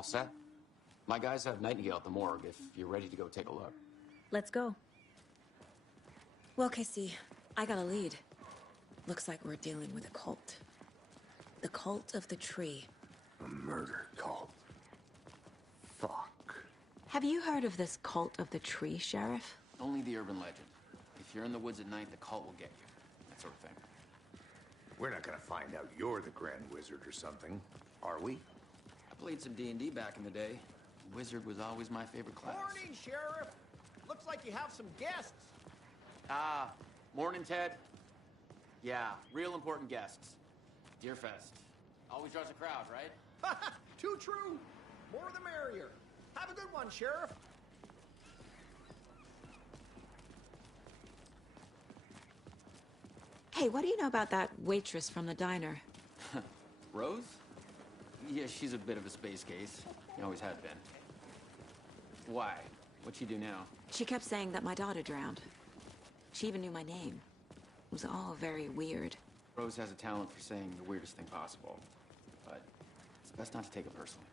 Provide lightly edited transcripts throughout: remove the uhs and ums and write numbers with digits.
All set? My guys have Nightingale at the morgue if you're ready to go take a look. Let's go. Well, Casey, I got a lead. Looks like we're dealing with a cult. The Cult of the Tree. A murder cult. Fuck. Have you heard of this Cult of the Tree, Sheriff? Only the urban legend. If you're in the woods at night, the cult will get you. That sort of thing. We're not gonna find out you're the Grand Wizard or something, are we? I played some D&D back in the day. Wizard was always my favorite class. Morning, Sheriff. Looks like you have some guests. Ah, morning, Ted. Yeah, real important guests. Deerfest. Always draws a crowd, right? Too true. More the merrier. Have a good one, Sheriff. Hey, what do you know about that waitress from the diner? Rose? Yeah, she's a bit of a space case. She always had been. Why? What'd she do now? She kept saying that my daughter drowned. She even knew my name. It was all very weird. Rose has a talent for saying the weirdest thing possible. But it's best not to take it personally.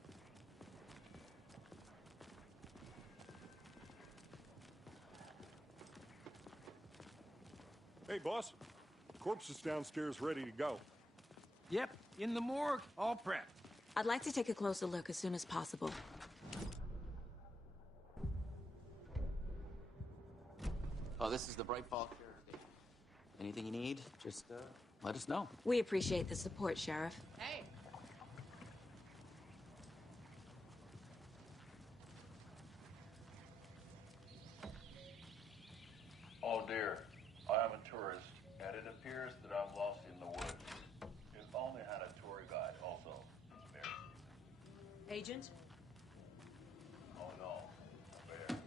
Hey, boss. Corpse is downstairs ready to go. Yep, in the morgue, all prepped. I'd like to take a closer look as soon as possible. Oh, this is the Bright Falls Sheriff Station. Anything you need, just let us know. We appreciate the support, Sheriff. Hey. Oh dear, I am a tourist, and it appears that I'm lost in the woods. If only had a tour guide also to spare. Agent? Oh no, a bear.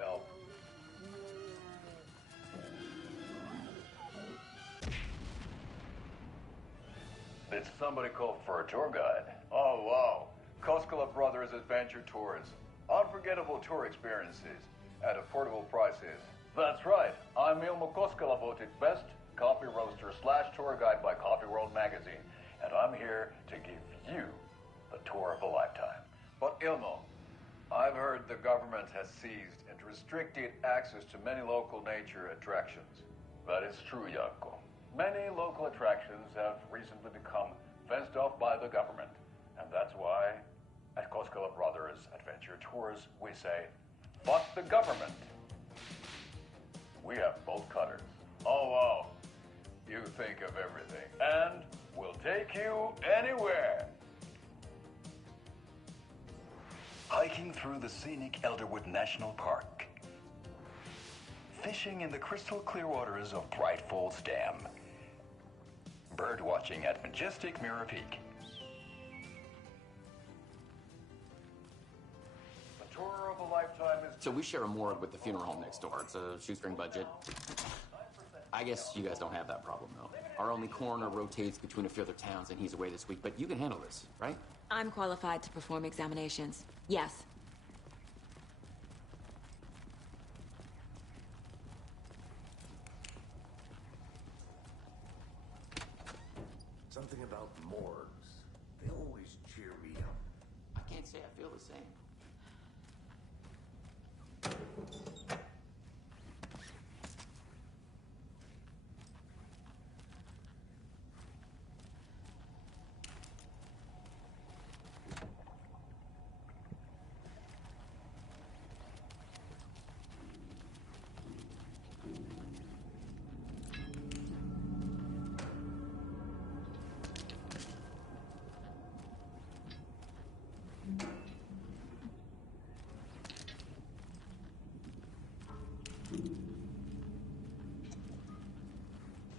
Help. Did somebody call for a tour guide? Oh wow, Koskela Brothers Adventure Tours. Unforgettable tour experiences at affordable prices. That's right, I'm Ilmo Koskela, voted best coffee roaster / tour guide by Coffee World magazine, and I'm here to give you the tour of a lifetime. But Ilmo, I've heard the government has seized and restricted access to many local nature attractions. That is true, Jaakko. Many local attractions have recently become fenced off by the government, and that's why at Koskela Brothers Adventure Tours, we say, fuck the government. We have bolt cutters. Oh, wow. You think of everything. And we'll take you anywhere. Hiking through the scenic Elderwood National Park. Fishing in the crystal clear waters of Bright Falls Dam. Bird watching at majestic Mirror Peak. Tour of a lifetime is... So we share a morgue with the funeral home next door. It's a shoestring budget. I guess you guys don't have that problem, though. Our only coroner rotates between a few other towns, and he's away this week. But you can handle this, right? I'm qualified to perform examinations. Yes. Something about morgues. They always cheer me up. I can't say I feel the same.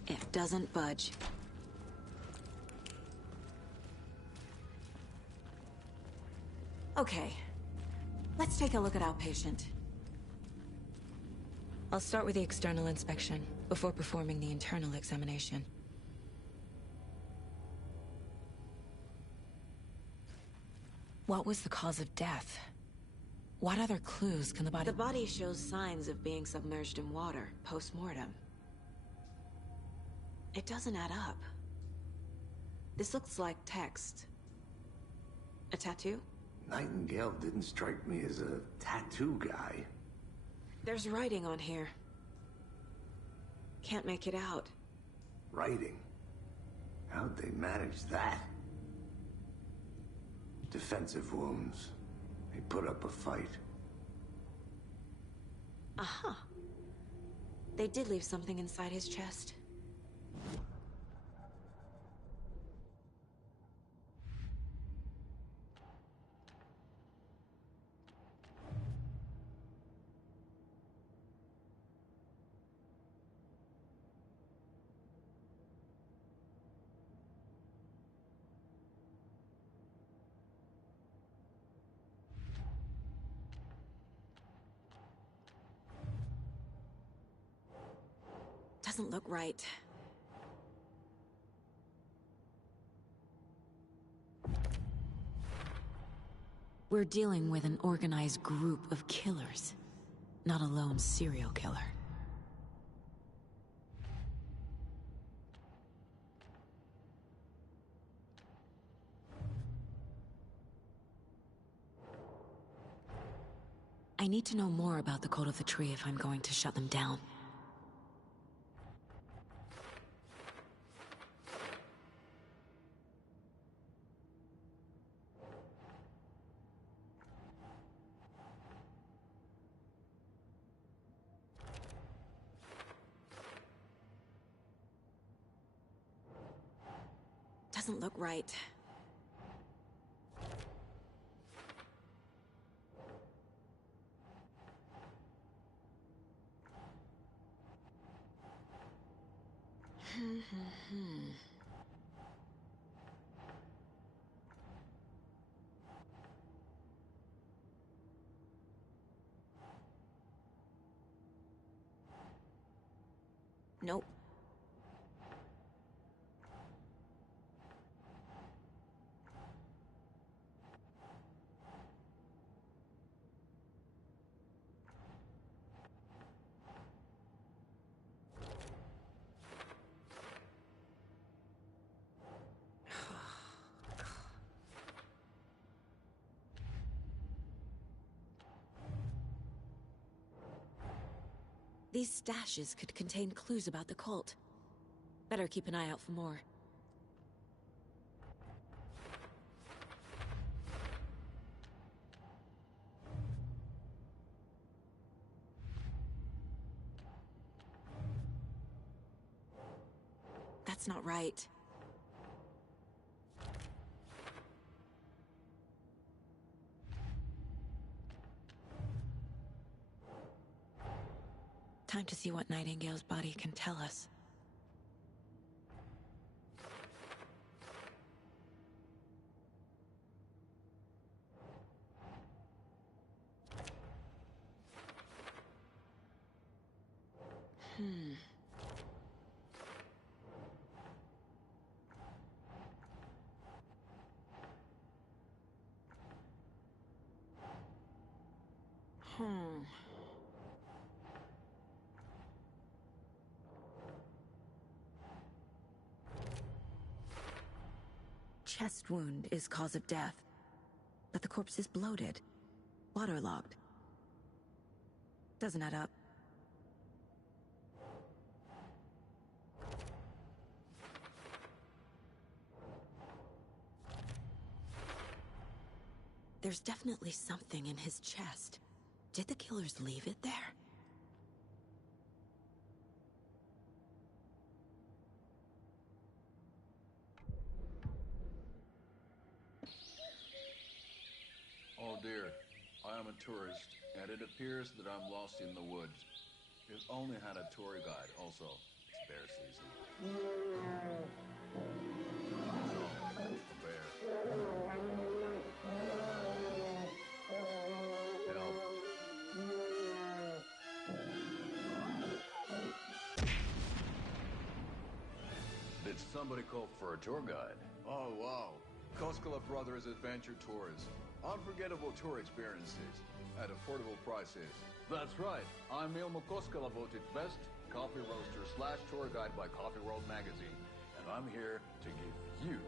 It doesn't budge. Okay. Let's take a look at our patient. I'll start with the external inspection before performing the internal examination. What was the cause of death? What other clues can the body... The body shows signs of being submerged in water, post-mortem. It doesn't add up. This looks like text. A tattoo? Nightingale didn't strike me as a tattoo guy. There's writing on here. Can't make it out. Writing? How'd they manage that? Defensive wounds. They put up a fight. Aha. They did leave something inside his chest. Doesn't look right. We're dealing with an organized group of killers, not a lone serial killer. I need to know more about the Cult of the Tree if I'm going to shut them down. Doesn't look right. Nope. These stashes could contain clues about the cult. Better keep an eye out for more. That's not right. Time to see what Nightingale's body can tell us. Chest wound is cause of death, but the corpse is bloated, waterlogged. Doesn't add up. There's definitely something in his chest. Did the killers leave it there? Oh dear, I am a tourist, and it appears that I'm lost in the woods. If only had a tour guide, also. It's bear season. No, a bear. Help. Did somebody call for a tour guide? Oh, wow. Koskela Brothers Adventure Tours. Unforgettable tour experiences at affordable prices. That's right. I'm Ilmo Koskela, voted best coffee roaster / tour guide by Coffee World magazine. And I'm here to give you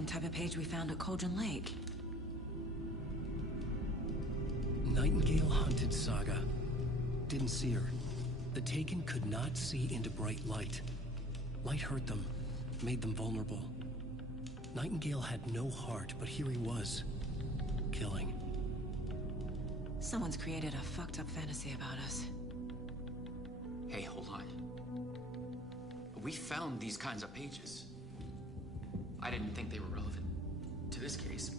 same type of page we found at Cauldron Lake. Nightingale hunted Saga. Didn't see her. The Taken could not see into bright light. Light hurt them, made them vulnerable. Nightingale had no heart, but here he was, killing. Someone's created a fucked up fantasy about us. Hey, hold on. We found these kinds of pages. I didn't think they were relevant to this case.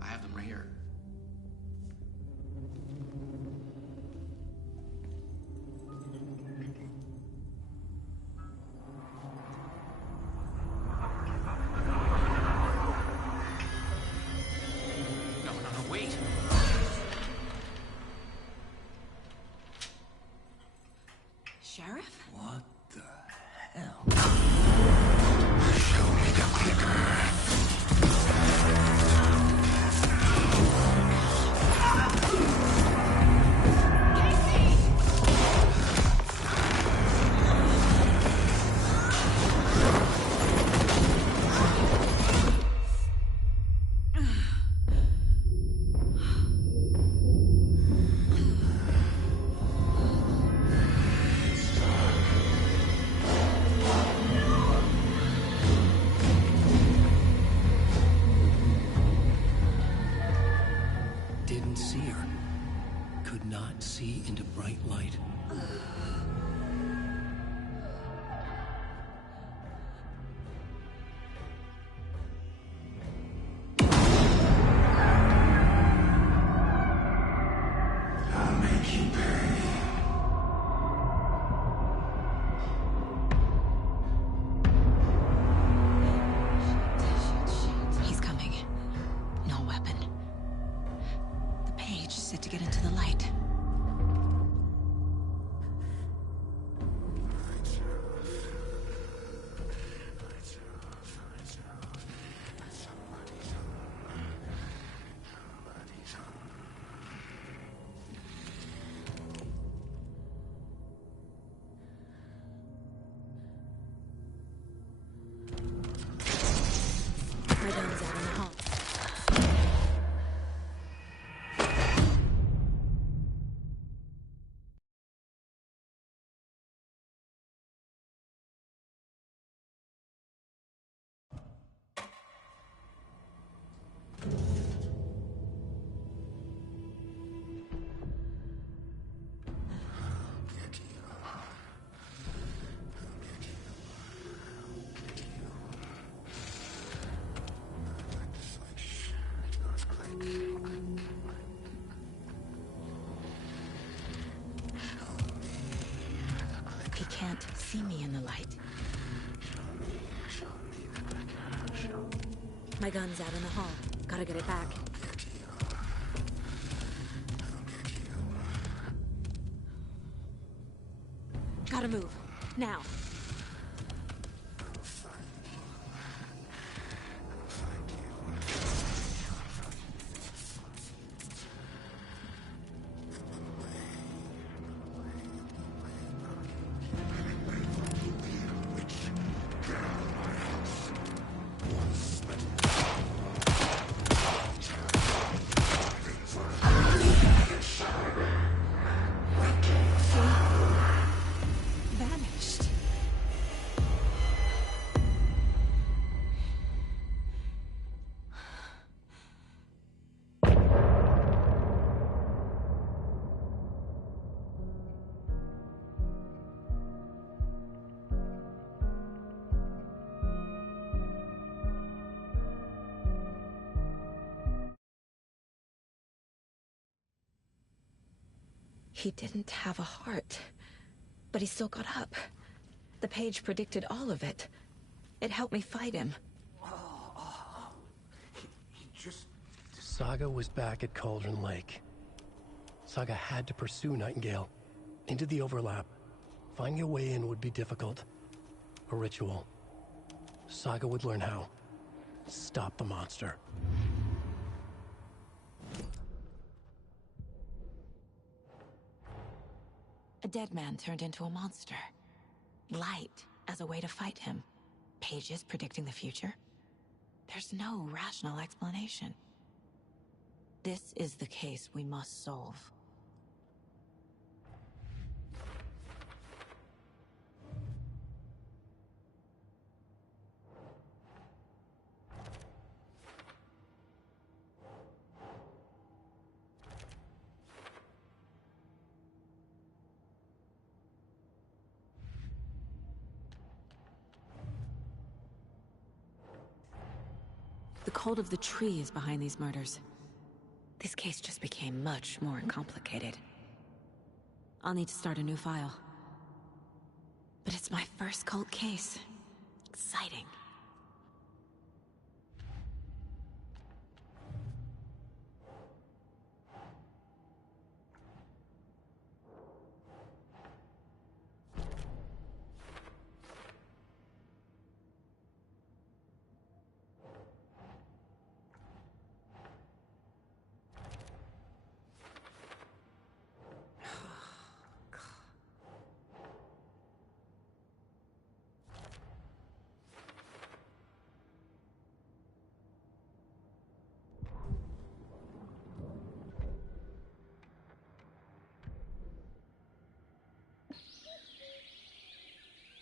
I have them right here. No, wait. Sheriff? What the hell? Show me the clicker. Didn't see her. Could not see into bright light. I'll make you pay. He's coming. No weapon. The page set to get into the light. My gun's out in the hall. He can't see me in the light. My gun's out in the hall. Gotta get it back. Gotta move. Now. Vanished. He didn't have a heart, but he still got up. The page predicted all of it. It helped me fight him. He just... Saga was back at Cauldron Lake. Saga had to pursue Nightingale. Into the overlap. Finding a way in would be difficult. A ritual. Saga would learn how. Stop the monster. A dead man turned into a monster. Light as a way to fight him. Pages predicting the future? There's no rational explanation. This is the case we must solve. The cult of the tree is behind these murders. This case just became much more complicated. I'll need to start a new file. But it's my first cult case. Exciting.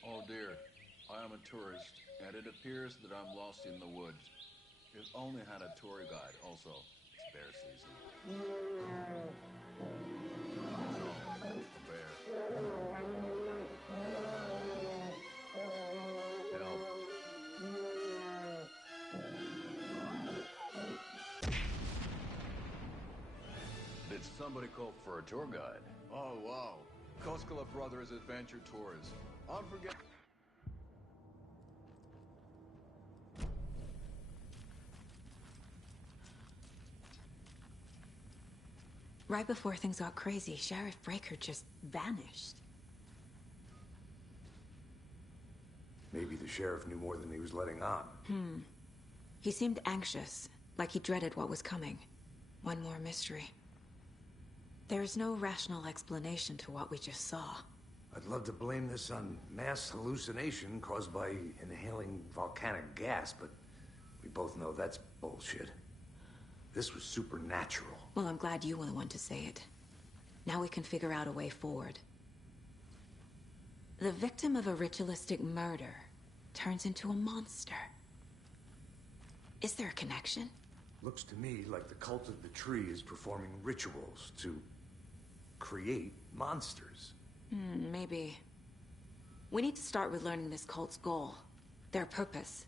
Oh dear, I am a tourist, and it appears that I'm lost in the woods. If only had a tour guide. Also, it's bear season. Oh, a bear. Help. Did somebody call for a tour guide? Oh wow, Koskela Brothers Adventure Tours. Unforgettable. Right before things got crazy, Sheriff Breaker just vanished. Maybe the sheriff knew more than he was letting on. He seemed anxious, like he dreaded what was coming. One more mystery. There is no rational explanation to what we just saw. I'd love to blame this on mass hallucination caused by inhaling volcanic gas, but we both know that's bullshit. This was supernatural. Well, I'm glad you were the one to say it. Now we can figure out a way forward. The victim of a ritualistic murder turns into a monster. Is there a connection? Looks to me like the cult of the tree is performing rituals to create monsters. Maybe. We need to start with learning this cult's goal. Their purpose.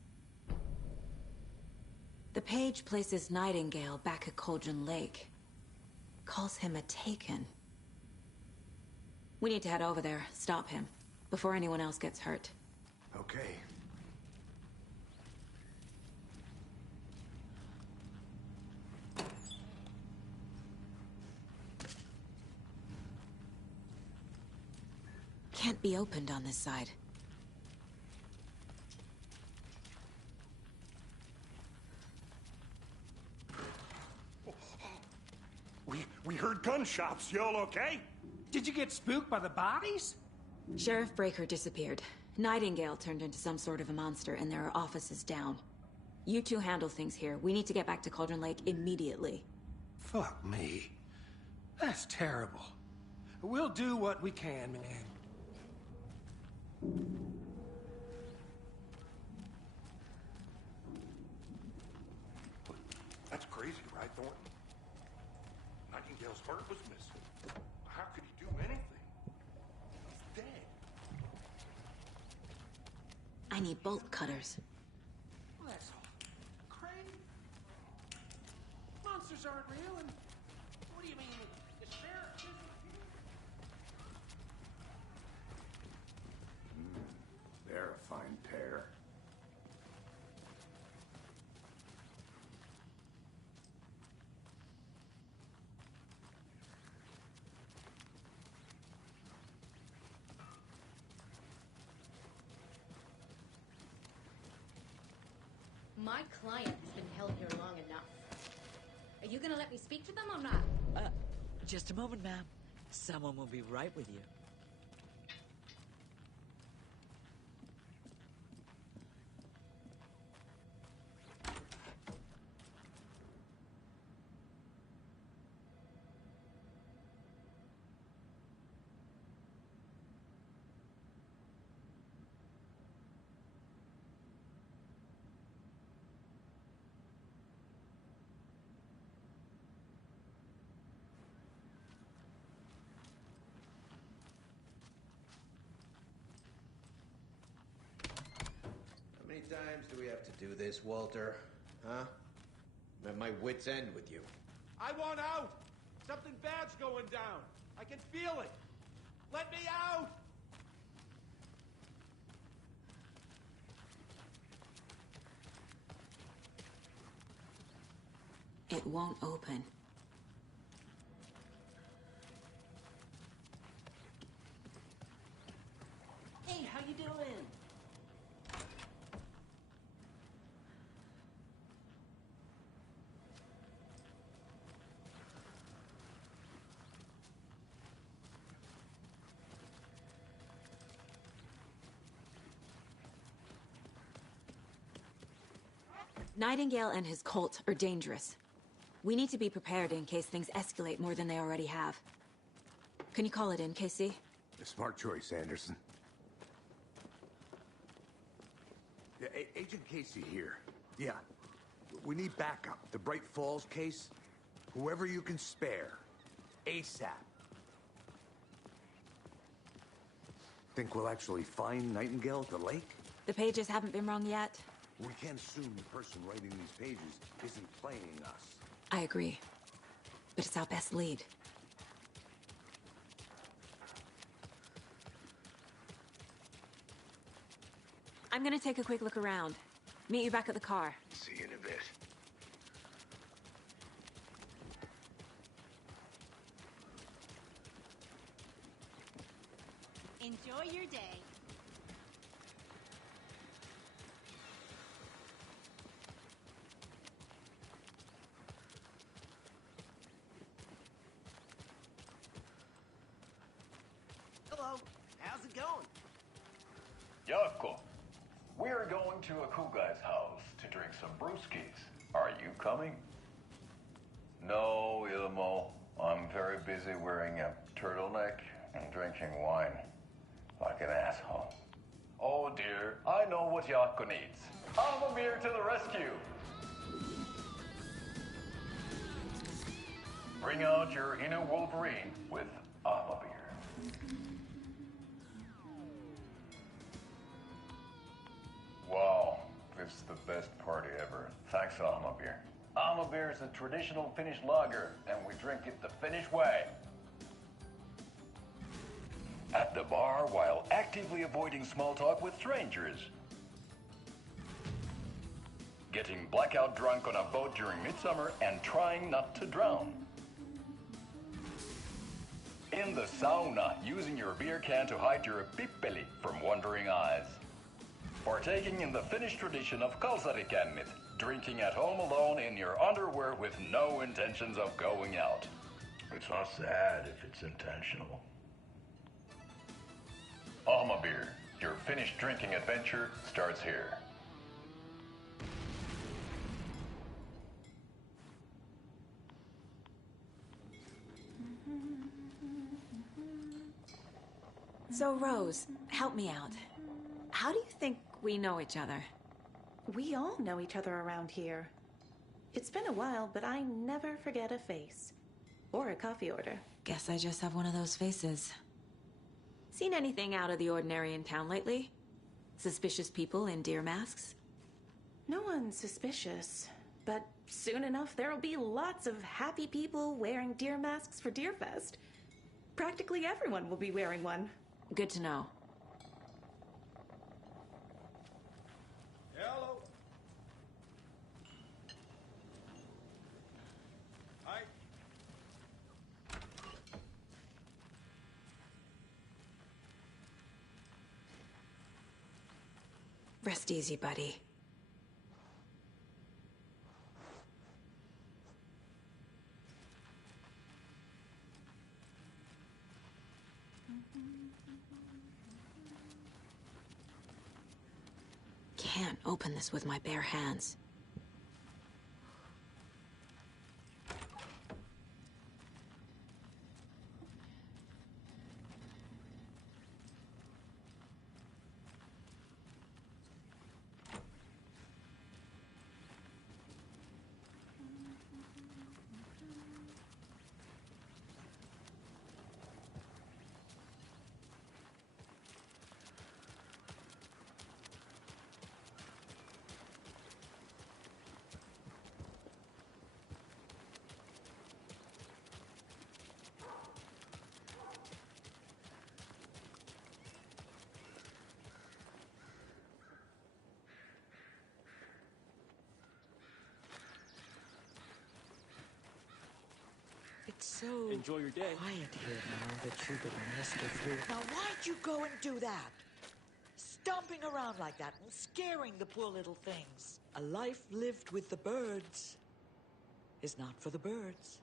The page places Nightingale back at Cauldron Lake. Calls him a Taken. We need to head over there, stop him, before anyone else gets hurt. Okay. Can't be opened on this side. We heard gunshots. Y'all okay? Did you get spooked by the bodies? Sheriff Breaker disappeared. Nightingale turned into some sort of a monster, and there are offices down. You two handle things here. We need to get back to Cauldron Lake immediately. Fuck me. That's terrible. We'll do what we can, man. That's crazy, right, Thornton? Nightingale's heart was missing. How could he do anything? He's dead. I need bolt cutters. Well, that's all crazy. Monsters aren't real, and what do you mean? The sheriff disappeared? They're a fine pair. My client has been held here long enough. Are you gonna let me speak to them or not? Just a moment, ma'am. Someone will be right with you. do we have to do this, Walter? Huh? I'm at my wit's end with you. I want out! Something bad's going down. I can feel it. Let me out! It won't open. Hey, how you doing? Nightingale and his cult are dangerous. We need to be prepared in case things escalate more than they already have. Can you call it in, KC? A smart choice, Anderson. Yeah, Agent Casey here. Yeah. We need backup. The Bright Falls case. Whoever you can spare. ASAP. Think we'll actually find Nightingale at the lake? The pages haven't been wrong yet. We can't assume the person writing these pages isn't playing us. I agree. But it's our best lead. I'm gonna take a quick look around. Meet you back at the car. See you in a bit. Enjoy your day. Hello. How's it going? Yako, we're going to a cool guy's house to drink some brewskis. Are you coming? No, Ilmo. I'm very busy wearing a turtleneck and drinking wine. Like an asshole. Oh dear, I know what Yako needs. Amamir to the rescue! Bring out your inner Wolverine with Amamir. Wow, this is the best party ever. Thanks, Amabir. Amabir is a traditional Finnish lager, and we drink it the Finnish way. At the bar while actively avoiding small talk with strangers. Getting blackout drunk on a boat during midsummer and trying not to drown. In the sauna, using your beer can to hide your pippeli from wandering eyes. Partaking in the Finnish tradition of kalsarikännit, drinking at home alone in your underwear with no intentions of going out. It's not sad if it's intentional. Alma Beer, your Finnish drinking adventure starts here. So, Rose, help me out. How do you think we know each other? We all know each other around here. It's been a while, but I never forget a face. Or a coffee order. Guess I just have one of those faces. Seen anything out of the ordinary in town lately? Suspicious people in deer masks? No one's suspicious. But soon enough, there'll be lots of happy people wearing deer masks for Deerfest. Practically everyone will be wearing one. Good to know. Hello. Hi. Rest easy, buddy. Can't open this with my bare hands. so Enjoy your day. quiet here now that you've been nested through. Now, why'd you go and do that? Stomping around like that and scaring the poor little things. A life lived with the birds is not for the birds.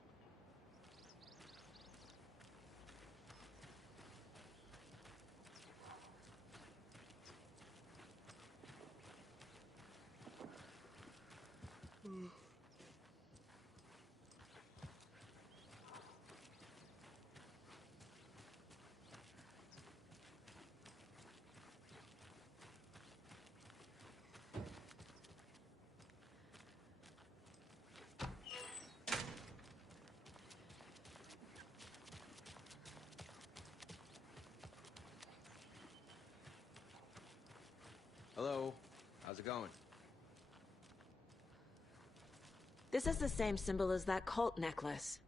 Hello. How's it going? This is the same symbol as that cult necklace.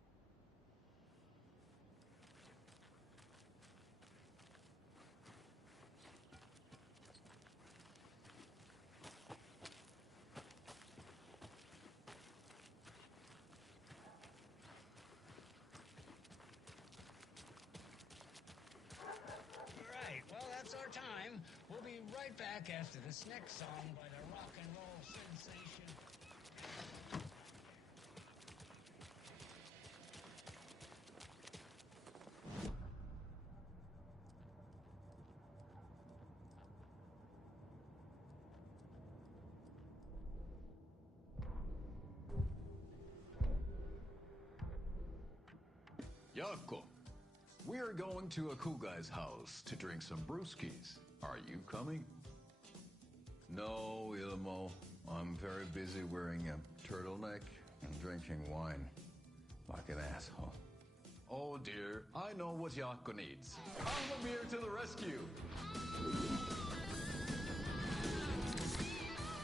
Right, well, that's our time. We'll be right back after this next song by the rock and roll sensation. Yako, we're going to a cool guy's house to drink some brewskis. Are you coming? No, Ilmo. I'm very busy wearing a turtleneck and drinking wine. Like an asshole. Oh dear, I know what Yako needs. Beer to the rescue!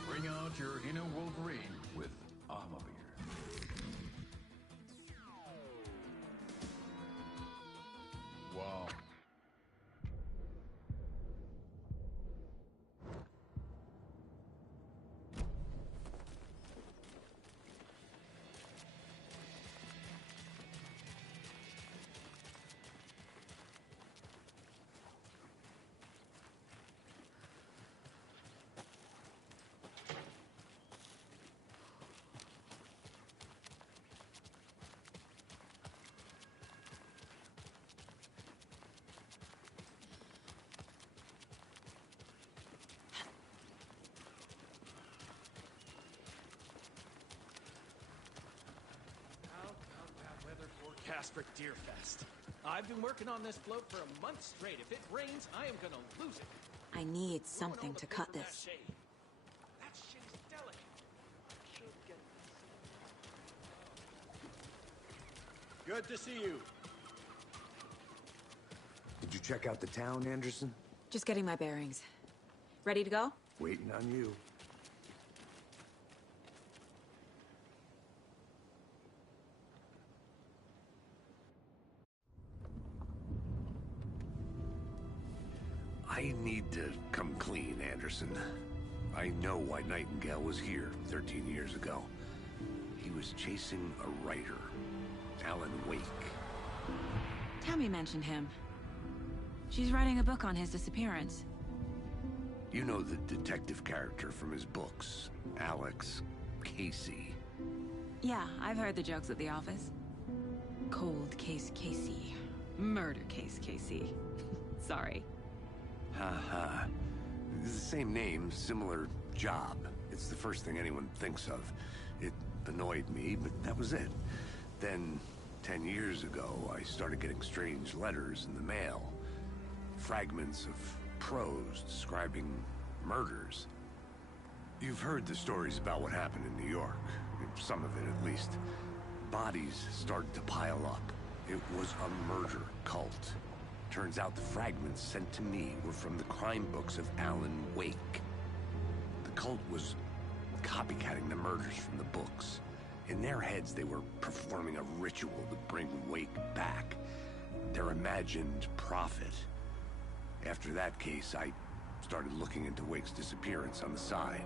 Bring out your inner Wolverine with Beer. Wow. Castric Deerfest. I've been working on this float for a month straight. If it rains, I am gonna lose it. I need something to cut this. That shade's delicate. Should get Good to see you. Did you check out the town, Anderson? Just getting my bearings. Ready to go? Waiting on you. I need to come clean, Anderson. I know why Nightingale was here 13 years ago. He was chasing a writer, Alan Wake. Tammy mentioned him. She's writing a book on his disappearance. You know the detective character from his books, Alex Casey. Yeah, I've heard the jokes at the office. Cold case Casey. Murder case Casey. Sorry. Ha. It's the same name, similar job. It's the first thing anyone thinks of. It annoyed me, but that was it. Then, 10 years ago, I started getting strange letters in the mail. Fragments of prose describing murders. You've heard the stories about what happened in New York. Some of it, at least. Bodies started to pile up. It was a murder cult. Turns out the fragments sent to me were from the crime books of Alan Wake. The cult was copycatting the murders from the books. In their heads, they were performing a ritual to bring Wake back. Their imagined prophet. After that case, I started looking into Wake's disappearance on the side.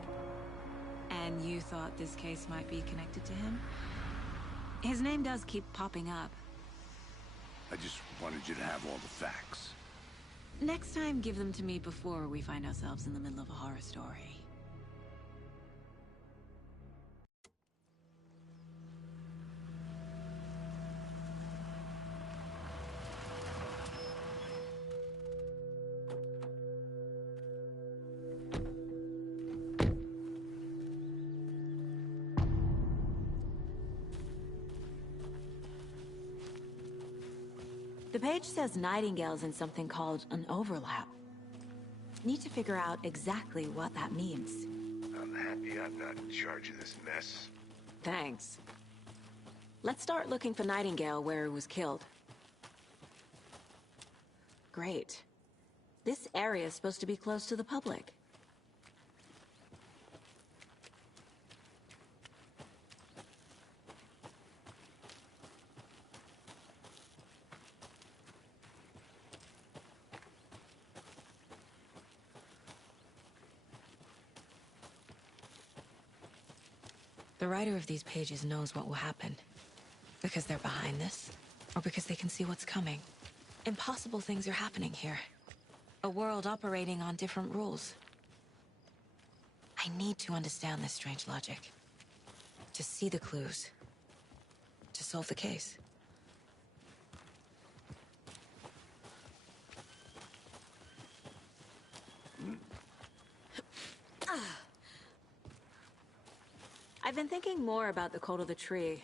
And you thought this case might be connected to him? His name does keep popping up. just wanted you to have all the facts. Next time, give them to me before we find ourselves in the middle of a horror story. The page says Nightingale's in something called an overlap. Need to figure out exactly what that means. I'm happy I'm not in charge of this mess. Thanks. Let's start looking for Nightingale where he was killed. Great. This area is supposed to be close to the public. The writer of these pages knows what will happen. Because they're behind this, or because they can see what's coming. Impossible things are happening here. A world operating on different rules. I need to understand this strange logic. To see the clues. To solve the case. I've been thinking more about the Cult of the Tree.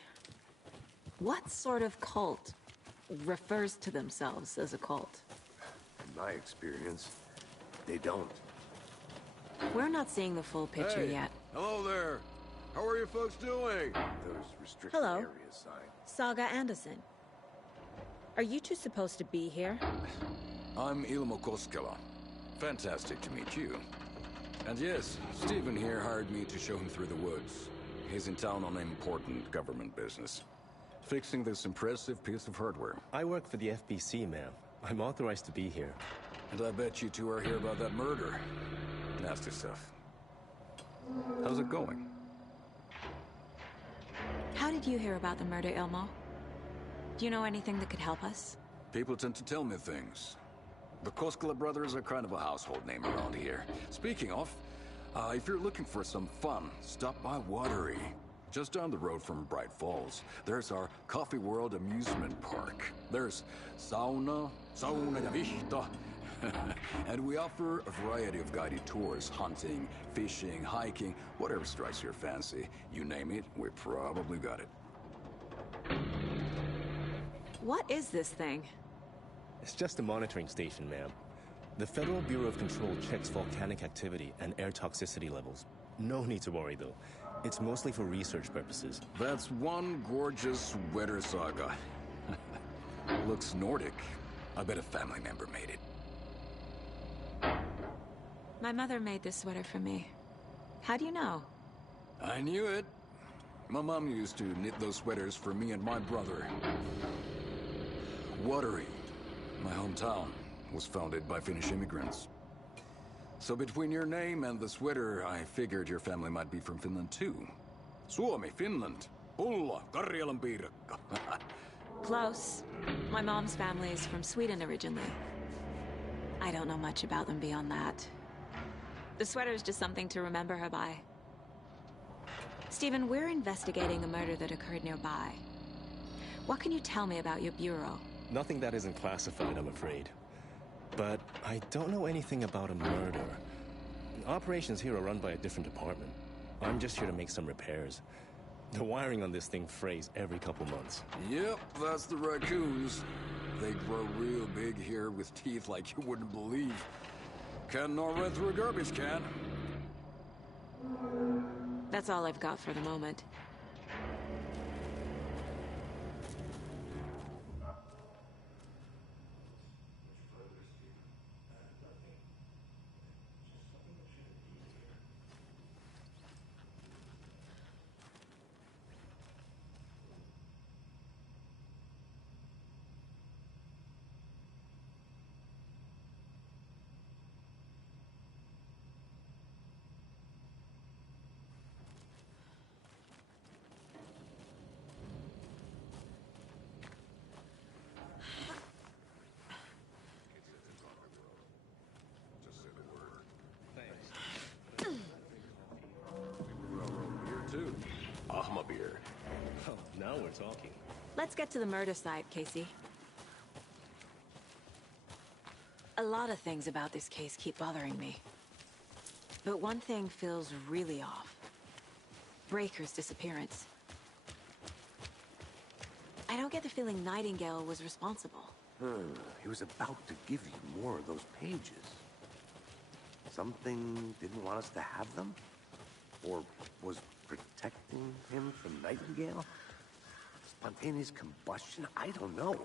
What sort of cult refers to themselves as a cult? In my experience, they don't. We're not seeing the full picture Hey, yet. Hello there. How are you folks doing? Those restricted Hello. area signs. Saga Anderson. Are you two supposed to be here? I'm Ilmo Koskela. Fantastic to meet you. And yes, Stephen here hired me to show him through the woods. He's in town on important government business. Fixing this impressive piece of hardware. I work for the FBC, ma'am. I'm authorized to be here. And I bet you two are here about that murder. Nasty stuff. How's it going? How did you hear about the murder, Ilmo? Do you know anything that could help us? People tend to tell me things. The Koskela brothers are kind of a household name around here. Speaking of, if you're looking for some fun, stop by Watery. Just down the road from Bright Falls, there's our Coffee World amusement park. There's sauna ja vihta, and we offer a variety of guided tours, hunting, fishing, hiking, whatever strikes your fancy. You name it, we probably got it. What is this thing? It's just a monitoring station, ma'am. The Federal Bureau of Control checks volcanic activity and air toxicity levels. No need to worry, though. It's mostly for research purposes. That's one gorgeous sweater, Saga. Looks Nordic. I bet a family member made it. My mother made this sweater for me. How do you know? I knew it. My mom used to knit those sweaters for me and my brother. Watery, my hometown, was founded by Finnish immigrants. So between your name and the sweater, I figured your family might be from Finland too. Suomi, Finland. Pulla, Karjalan piirakka. Close. My mom's family is from Sweden originally. I don't know much about them beyond that. The sweater is just something to remember her by. Stephen, we're investigating a murder that occurred nearby. What can you tell me about your bureau? Nothing that isn't classified, I'm afraid. But I don't know anything about a murder. Operations here are run by a different department. I'm just here to make some repairs. The wiring on this thing frays every couple months. Yep, that's the raccoons. They grow real big here with teeth like you wouldn't believe. Can't nor run through a garbage can. That's all I've got for the moment. talking. Let's get to the murder site, Casey. A lot of things about this case keep bothering me. But one thing feels really off. Breaker's disappearance. I don't get the feeling Nightingale was responsible. He was about to give you more of those pages. Something didn't want us to have them? Or was protecting him from Nightingale? Spontaneous combustion? I don't know.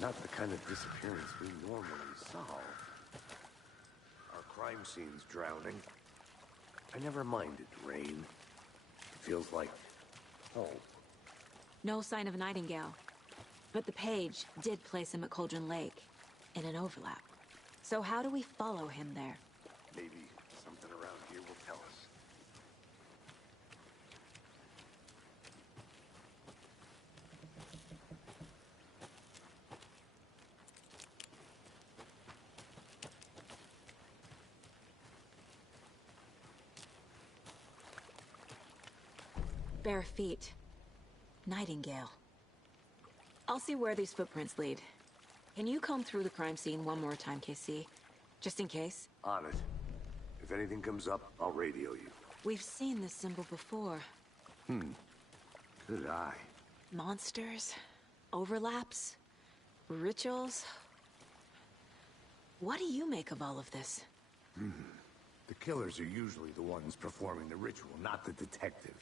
Not the kind of disappearance we normally solve. Our crime scene's drowning. I never minded rain. It feels like home. No sign of Nightingale. But the page did place him at Cauldron Lake, in an overlap. So how do we follow him there? Maybe something around here will tell us. Bare feet. Nightingale. I'll see where these footprints lead. Can you comb through the crime scene one more time, KC? Just in case? On it. If anything comes up, I'll radio you. We've seen this symbol before. Good eye. Monsters? Overlaps? Rituals? What do you make of all of this? The killers are usually the ones performing the ritual, not the detective.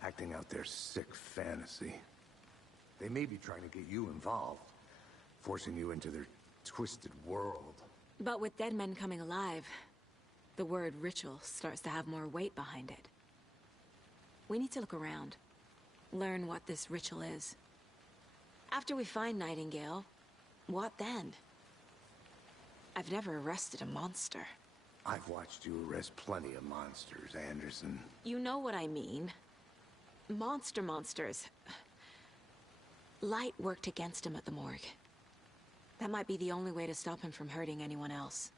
Acting out their sick fantasy. They may be trying to get you involved, forcing you into their twisted world. But with dead men coming alive, the word ritual starts to have more weight behind it. We need to look around, learn what this ritual is. After we find Nightingale, what then? I've never arrested a monster. I've watched you arrest plenty of monsters, Anderson. You know what I mean. Monsters. Light worked against him at the morgue. That might be the only way to stop him from hurting anyone else.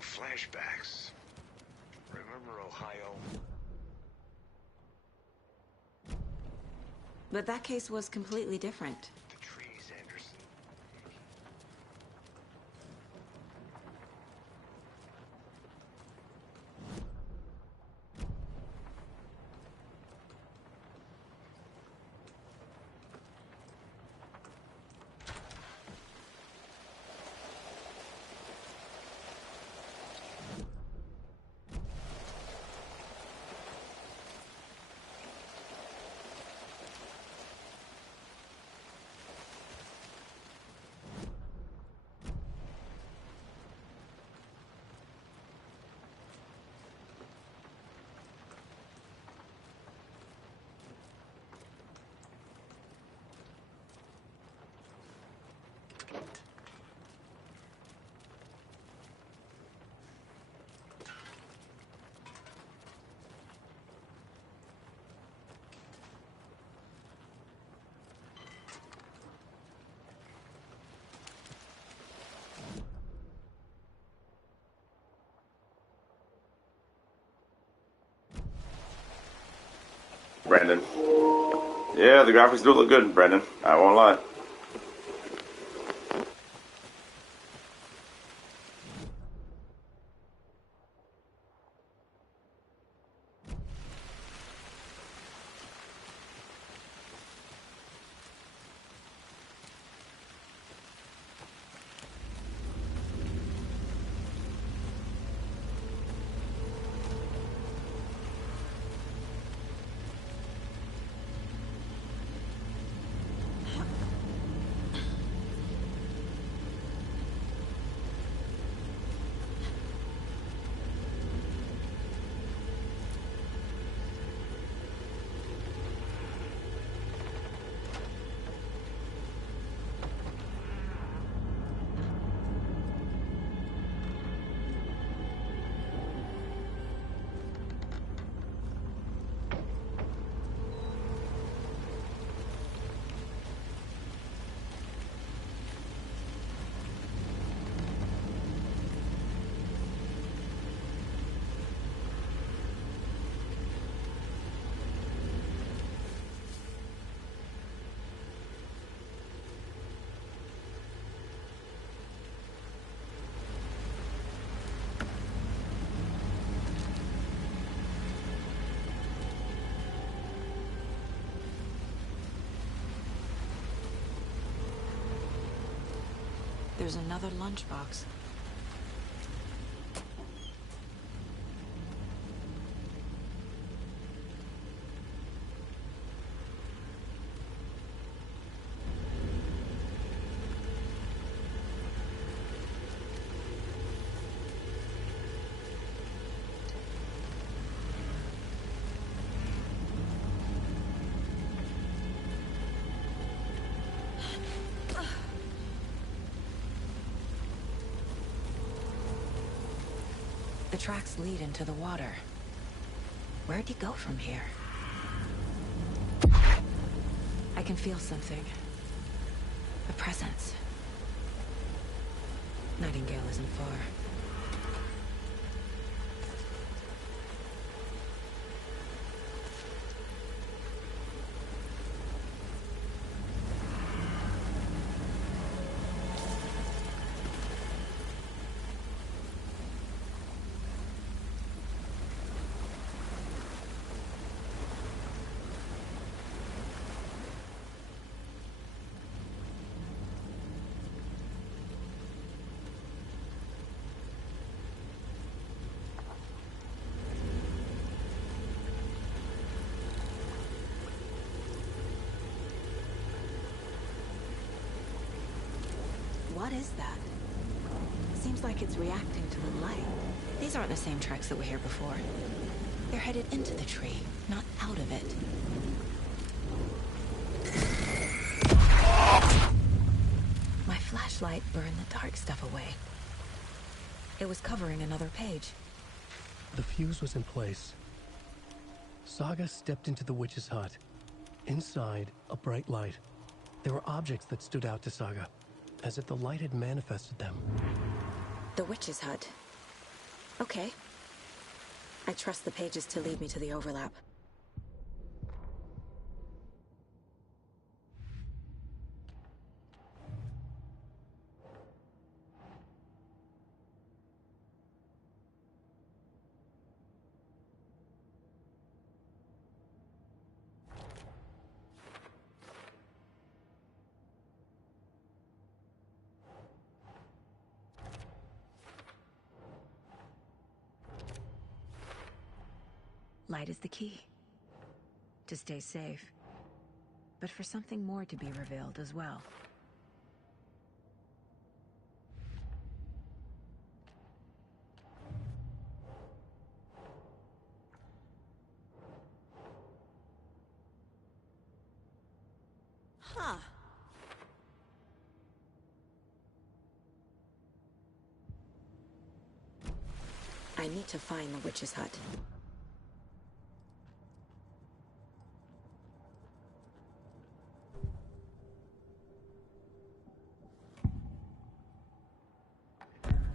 flashbacks. Remember Ohio? But that case was completely different. The trees, Anderson. Brandon. Yeah, the graphics do look good, Brandon. I won't lie. There's another lunchbox. The tracks lead into the water. Where'd he go from here? I can feel something. A presence. Nightingale isn't far. What is that? Seems like it's reacting to the light. These aren't the same tracks that were here before. They're headed into the tree, not out of it. My flashlight burned the dark stuff away. It was covering another page. The fuse was in place. Saga stepped into the witch's hut. Inside, a bright light. There were objects that stood out to Saga, as if the light had manifested them. The witch's hut. Okay. I trust the pages to lead me to the overlap. Light is the key. To stay safe. But for something more to be revealed as well. Huh. I need to find the witch's hut.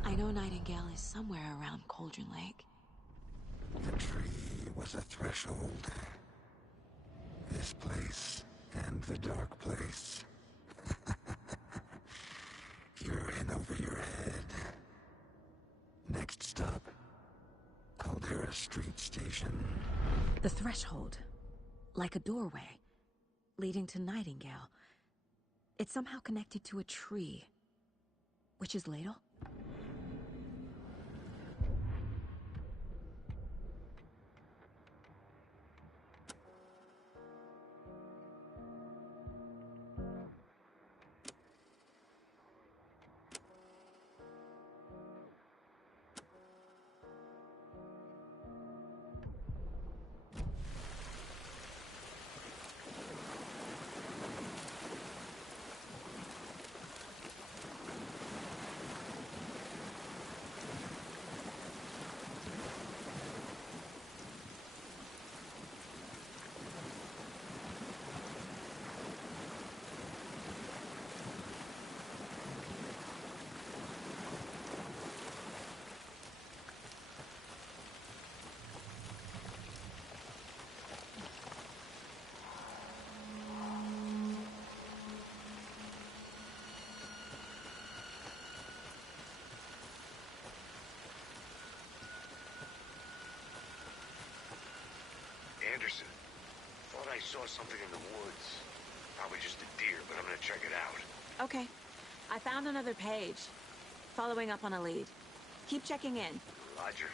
I know Nightingale is somewhere around Cauldron Lake. The tree was a threshold. This place and the dark place. You're in over your head. Next stop, Caldera Street Station. The threshold. Like a doorway. Leading to Nightingale. It's somehow connected to a tree. Witch's Ladle? Anderson, thought I saw something in the woods. Probably just a deer, but I'm gonna check it out. Okay. I found another page. Following up on a lead. Keep checking in. Roger.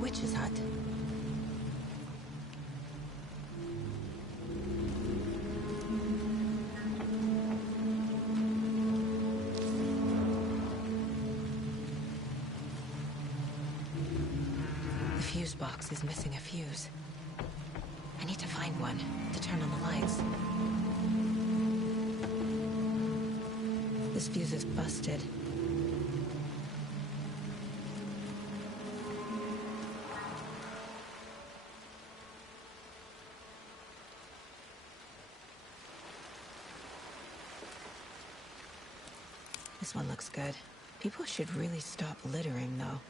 witch's hut. The fuse box is missing a fuse. I need to find one to turn on the lights. This fuse is busted. This one looks good. People should really stop littering, though.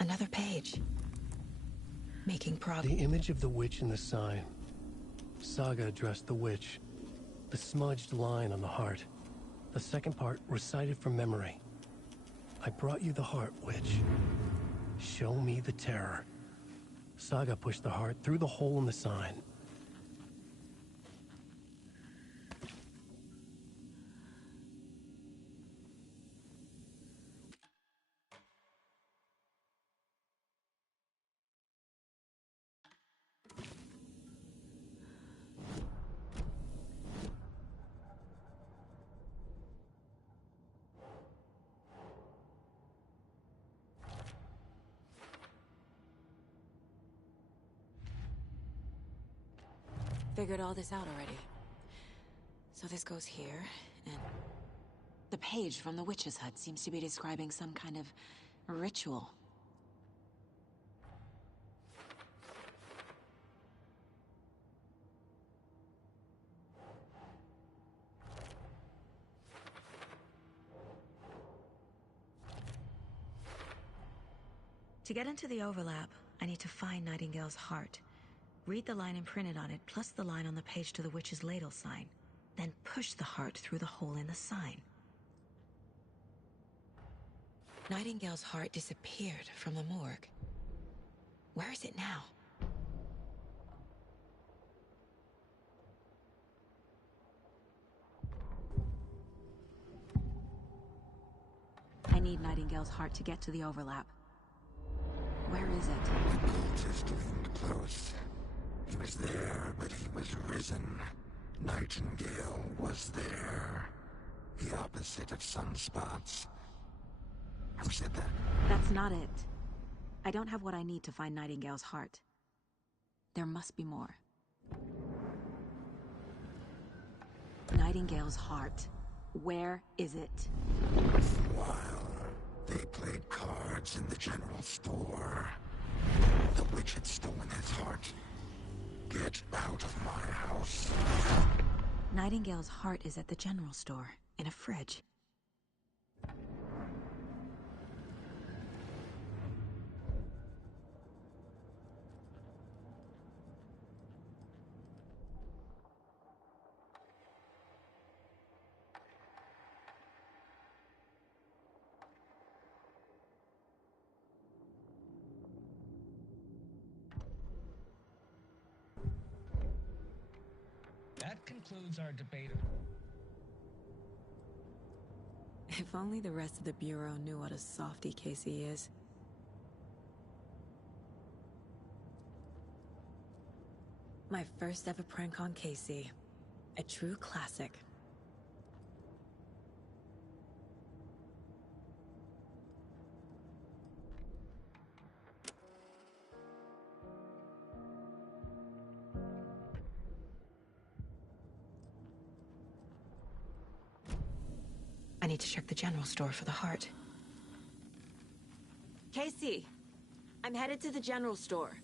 Another page. Making progress. The image of the witch in the sign. Saga addressed the witch. The smudged line on the heart. The second part recited from memory. I brought you the heart, witch. Show me the terror. Saga pushed the heart through the hole in the sign. Figured all this out already. So this goes here, and... The page from the witch's hut seems to be describing some kind of ritual. To get into the overlap, I need to find Nightingale's heart. Read the line imprinted on it, plus the line on the page to the witch's ladle sign. Then push the heart through the hole in the sign. Nightingale's heart disappeared from the morgue. Where is it now? I need Nightingale's heart to get to the overlap. Where is it? The cultist leaned close. He was there, but he was risen. Nightingale was there. The opposite of sunspots. Who said that? That's not it. I don't have what I need to find Nightingale's heart. There must be more. Nightingale's heart. Where is it? While they played cards in the general store, the witch had stolen his heart. Get out of my house. Nightingale's heart is at the general store, in a fridge. That concludes our debate. If only the rest of the Bureau knew what a softy Casey is. My first ever prank on Casey. A true classic. I need to check the general store for the heart. Casey! I'm headed to the general store.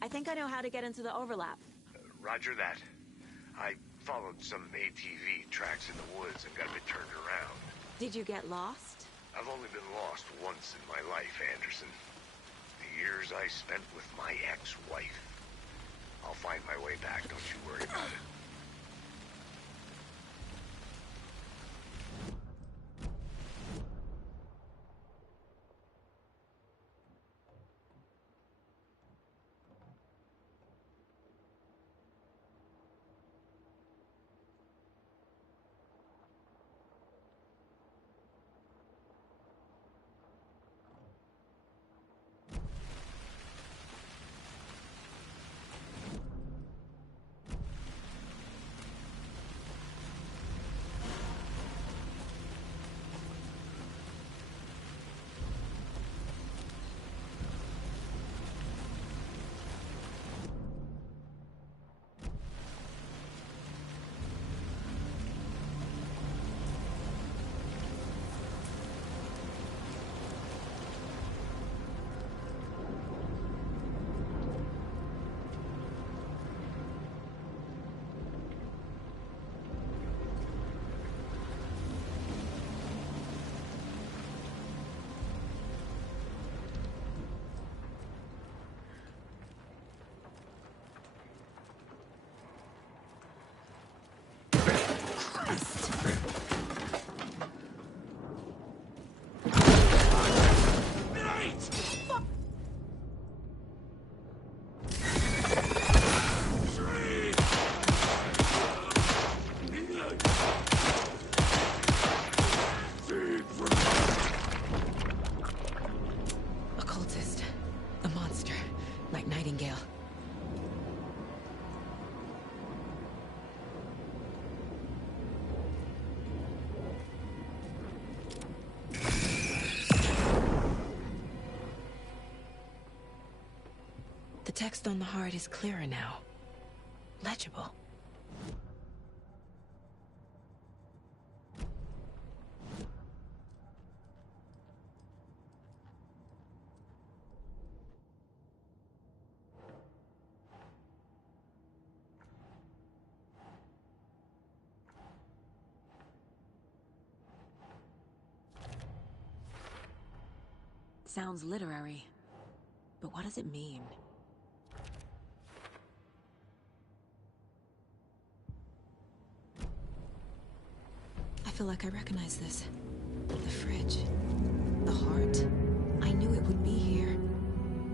I think I know how to get into the overlap. Roger that. I followed some ATV tracks in the woods and got a bit turned around. Did you get lost? I've only been lost once in my life, Anderson. The years I spent with my ex-wife. I'll find my way back, don't you worry about it. The text on the heart is clearer now. Legible. Sounds literary, but what does it mean? I feel like I recognize this. The fridge. The heart. I knew it would be here.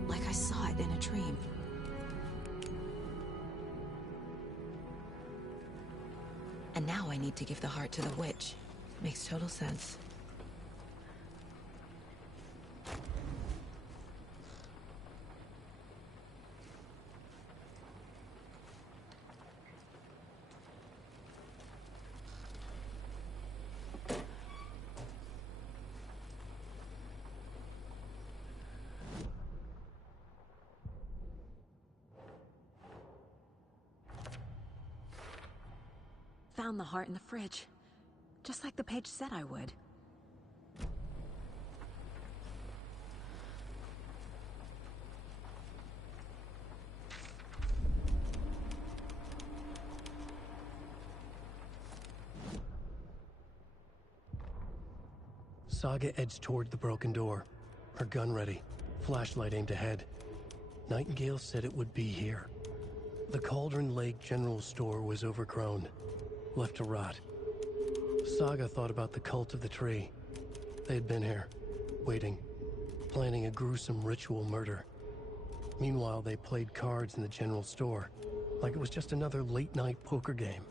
Like I saw it in a dream. And now I need to give the heart to the witch. Makes total sense. Found the heart in the fridge. Just like the page said I would. Saga edged toward the broken door, her gun ready, flashlight aimed ahead. Nightingale said it would be here. The Cauldron Lake General Store was overgrown, left to rot. Saga thought about the cult of the tree. They had been here, waiting, planning a gruesome ritual murder. Meanwhile, they played cards in the general store, like it was just another late-night poker game.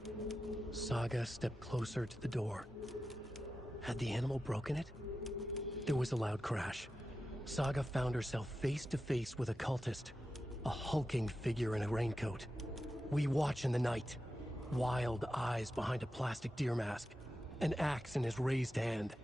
Saga stepped closer to the door. Had the animal broken it? There was a loud crash. Saga found herself face to face with a cultist, a hulking figure in a raincoat. We watch in the night. Wild eyes behind a plastic deer mask, an axe in his raised hand.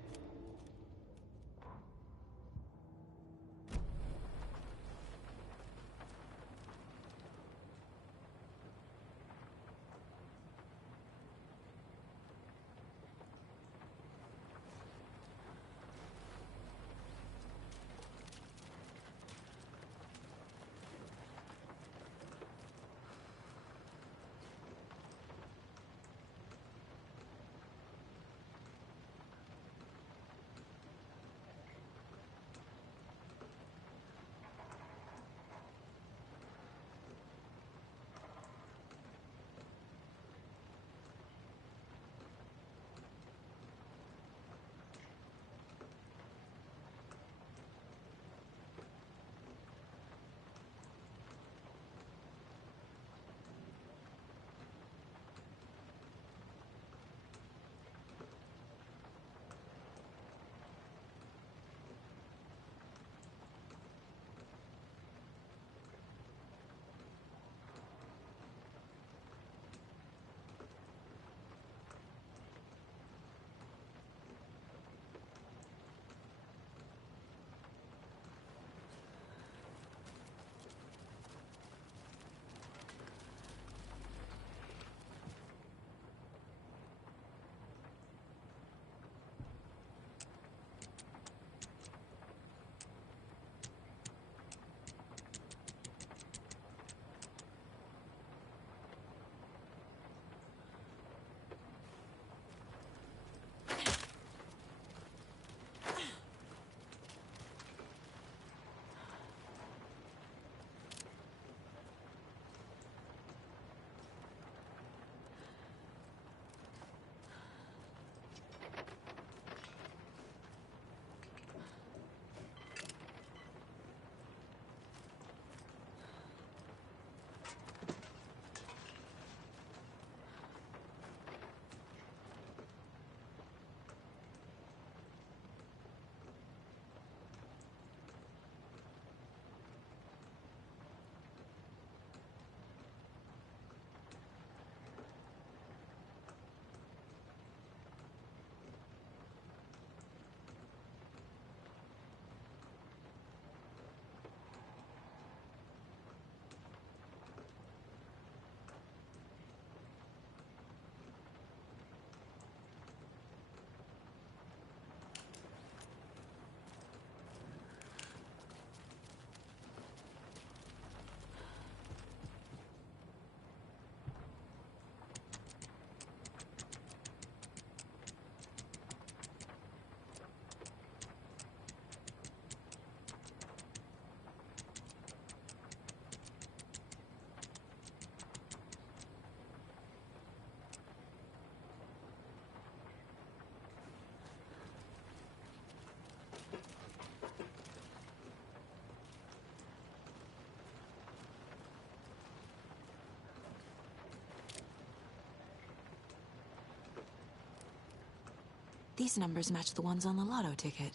These numbers match the ones on the lotto ticket.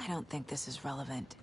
I don't think this is relevant.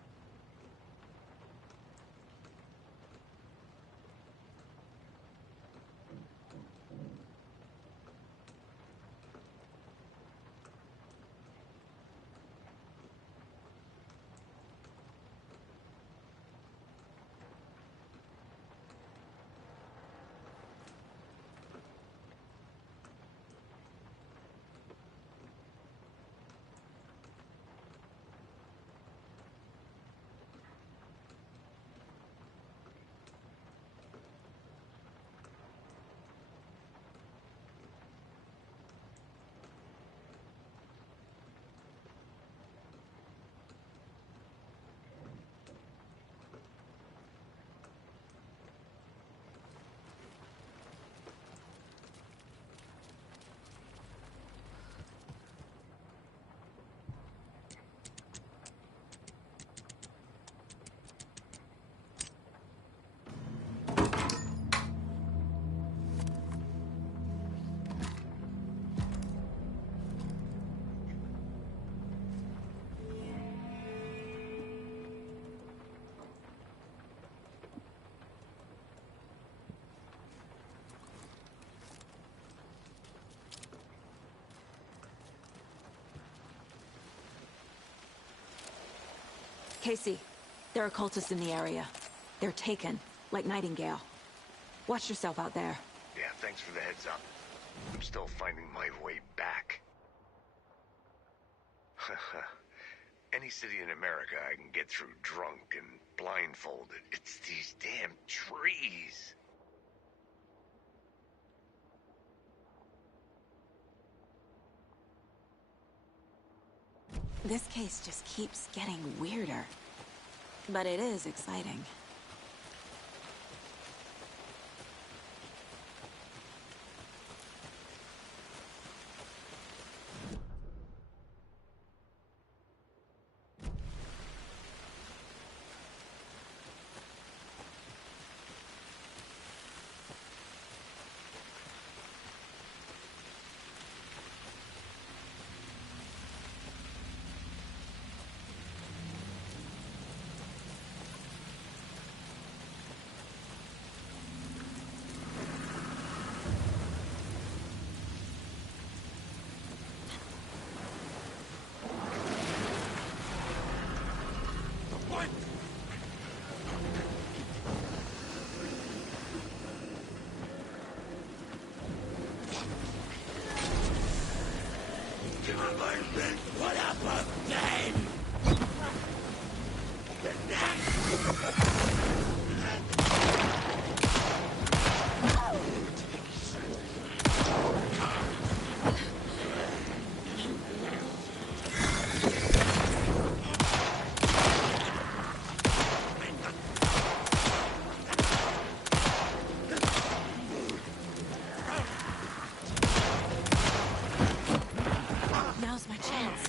Casey, there are cultists in the area. They're taken, like Nightingale. Watch yourself out there. Yeah, thanks for the heads up. I'm still finding my way back. Any city in America I can get through drunk and blindfolded. It's these damn trees. This case just keeps getting weirder. But it is exciting. Now's my chance.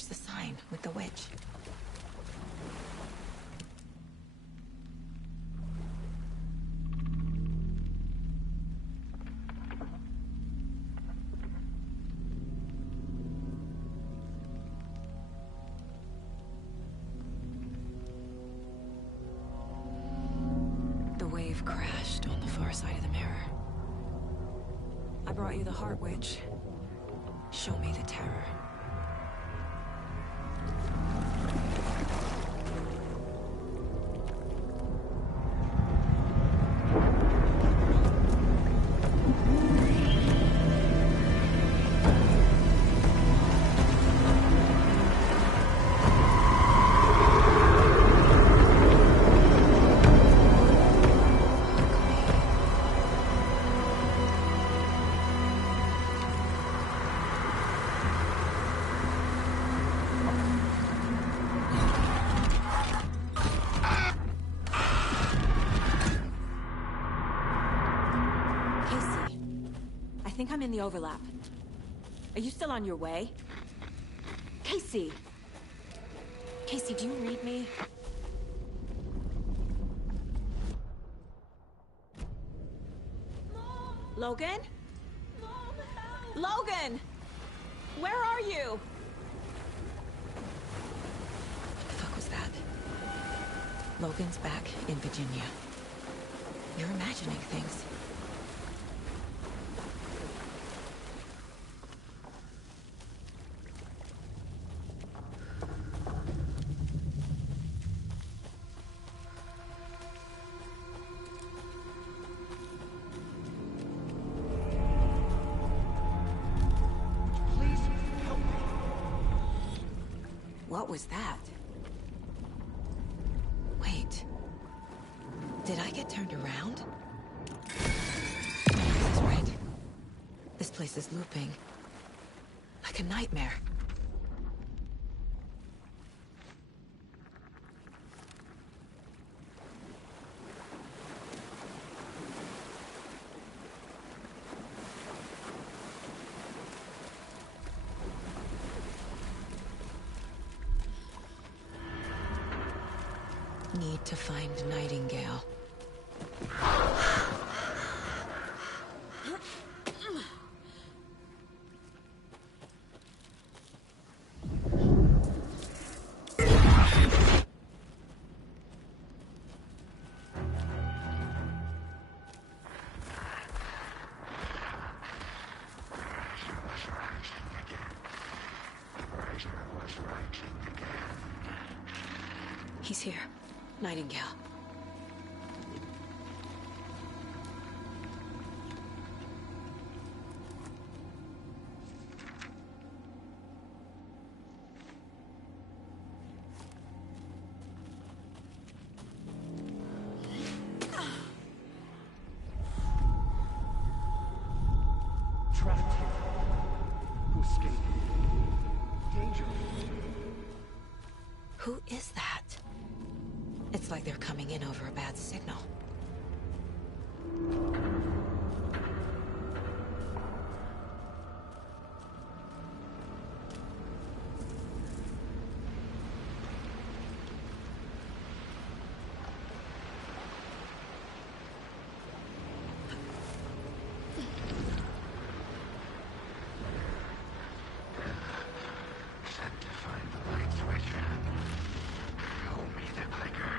There's the sign with the witch. The wave crashed on the far side of the mirror. I brought you the Heart Witch. Show me the terror. I think I'm in the overlap. Are you still on your way? Casey! Casey, do you read me? Mom. Logan? Mom, help. Logan! Where are you? What the fuck was that? Logan's back in Virginia. You're imagining things. What was that? Wait. Did I get turned around? This is right. This place is looping. Like a nightmare. Need to find Nightingale. He's here. Nightingale. Trapped here. Who escaped? Danger. Who is that? It's like they're coming in over a bad signal. Sent to find the light switch. Show me the clicker.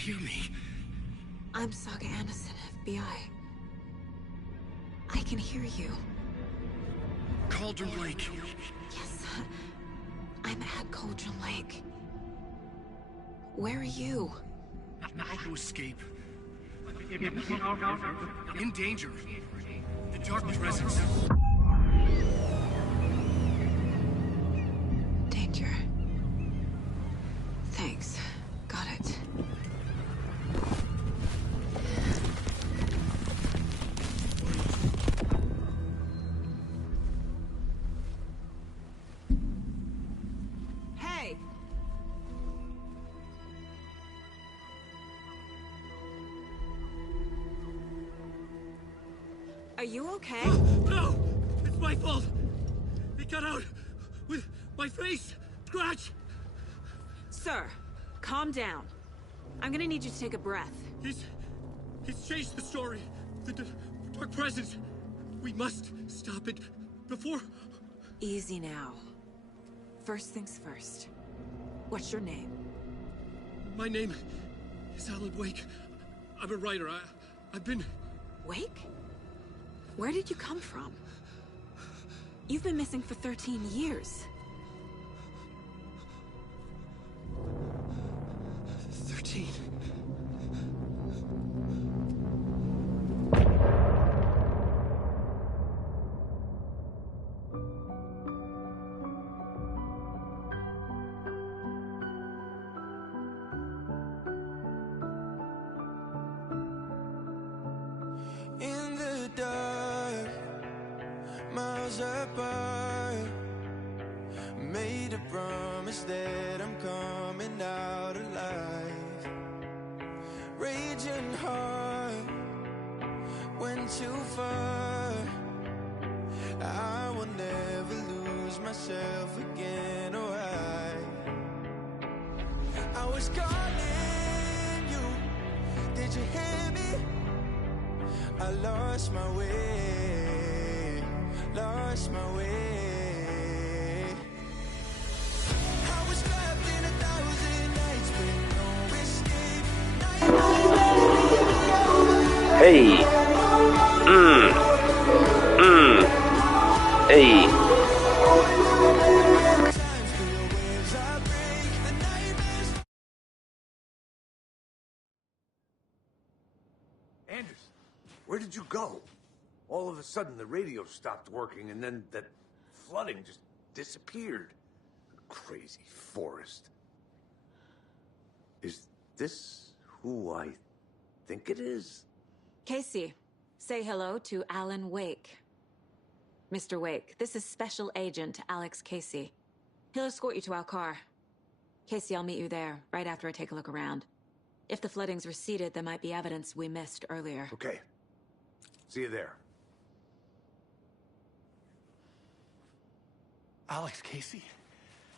hear me? I'm Saga Anderson, FBI. I can hear you. Cauldron Lake. Yes, I'm at Cauldron Lake. Where are you? How to escape. In danger. The Dark Presence. Danger. Thanks. Got it. Hey! Are you okay? No! It's my fault! It got out with my face! Scratch! Sir, calm down. I'm gonna need you to take a breath. He's changed the story. The Dark Presence. We must stop it before... Easy now. First things first. What's your name? My name is Alan Wake. I'm a writer. I've been... Wake? Where did you come from? You've been missing for 13 years. 13. In the dark, miles apart, made a promise that I'm coming out alive. Raging heart went too far. I will never lose myself again. Oh, I was calling you. Did you hear me? I lost my way, lost my way. I was trapped in 1,000 nights with no escape. Hey. Hey. Anders, where did you go? All of a sudden, the radio stopped working, and then that flooding just disappeared. Crazy forest. Is this who I think it is? Casey, say hello to Alan Wake. Mr. Wake, this is Special Agent Alex Casey. He'll escort you to our car. Casey, I'll meet you there, right after I take a look around. If the flooding's receded, there might be evidence we missed earlier. Okay. See you there. Alex Casey?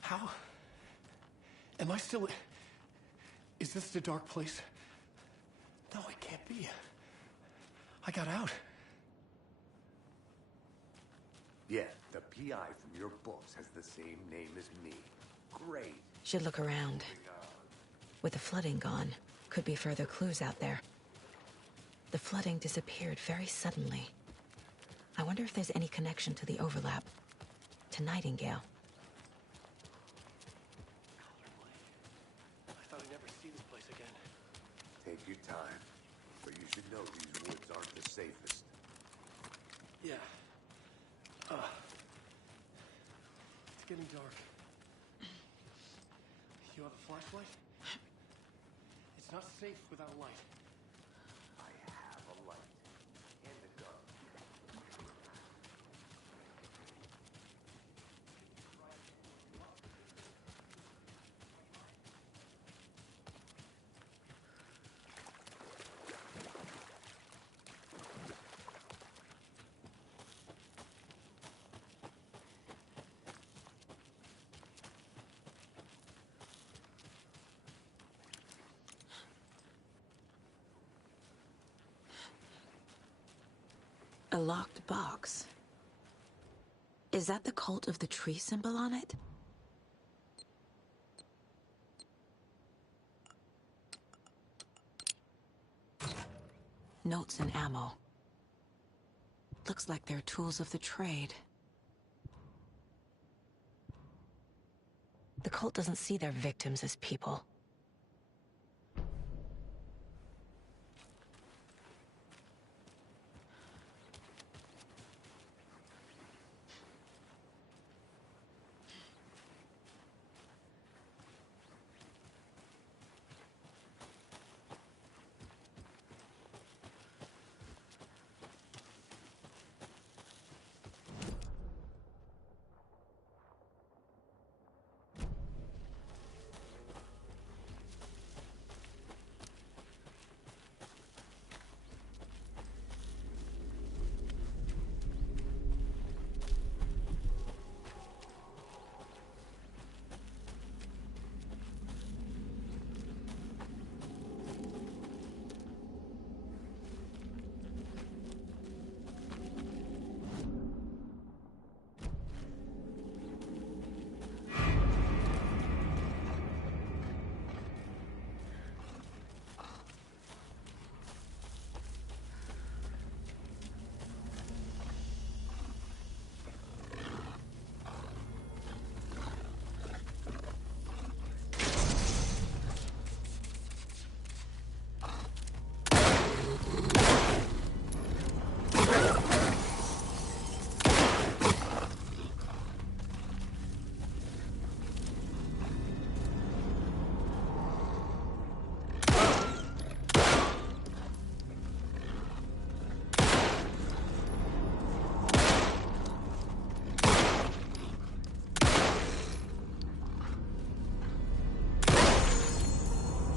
How? Am I still... Is this the dark place? No, it can't be. I got out. Yeah, the PI from your books has the same name as me. Great. Should look around. With the flooding gone, could be further clues out there. The flooding disappeared very suddenly. I wonder if there's any connection to the overlap. To Nightingale. I thought I'd never see this place again. Take your time, but you should know these woods aren't the safest. Yeah. It's getting dark. You have a flashlight? It's not safe without a light. I have a light and a gun. A locked box. Is that the Cult of the Tree symbol on it? Notes and ammo. Looks like they're tools of the trade. The cult doesn't see their victims as people.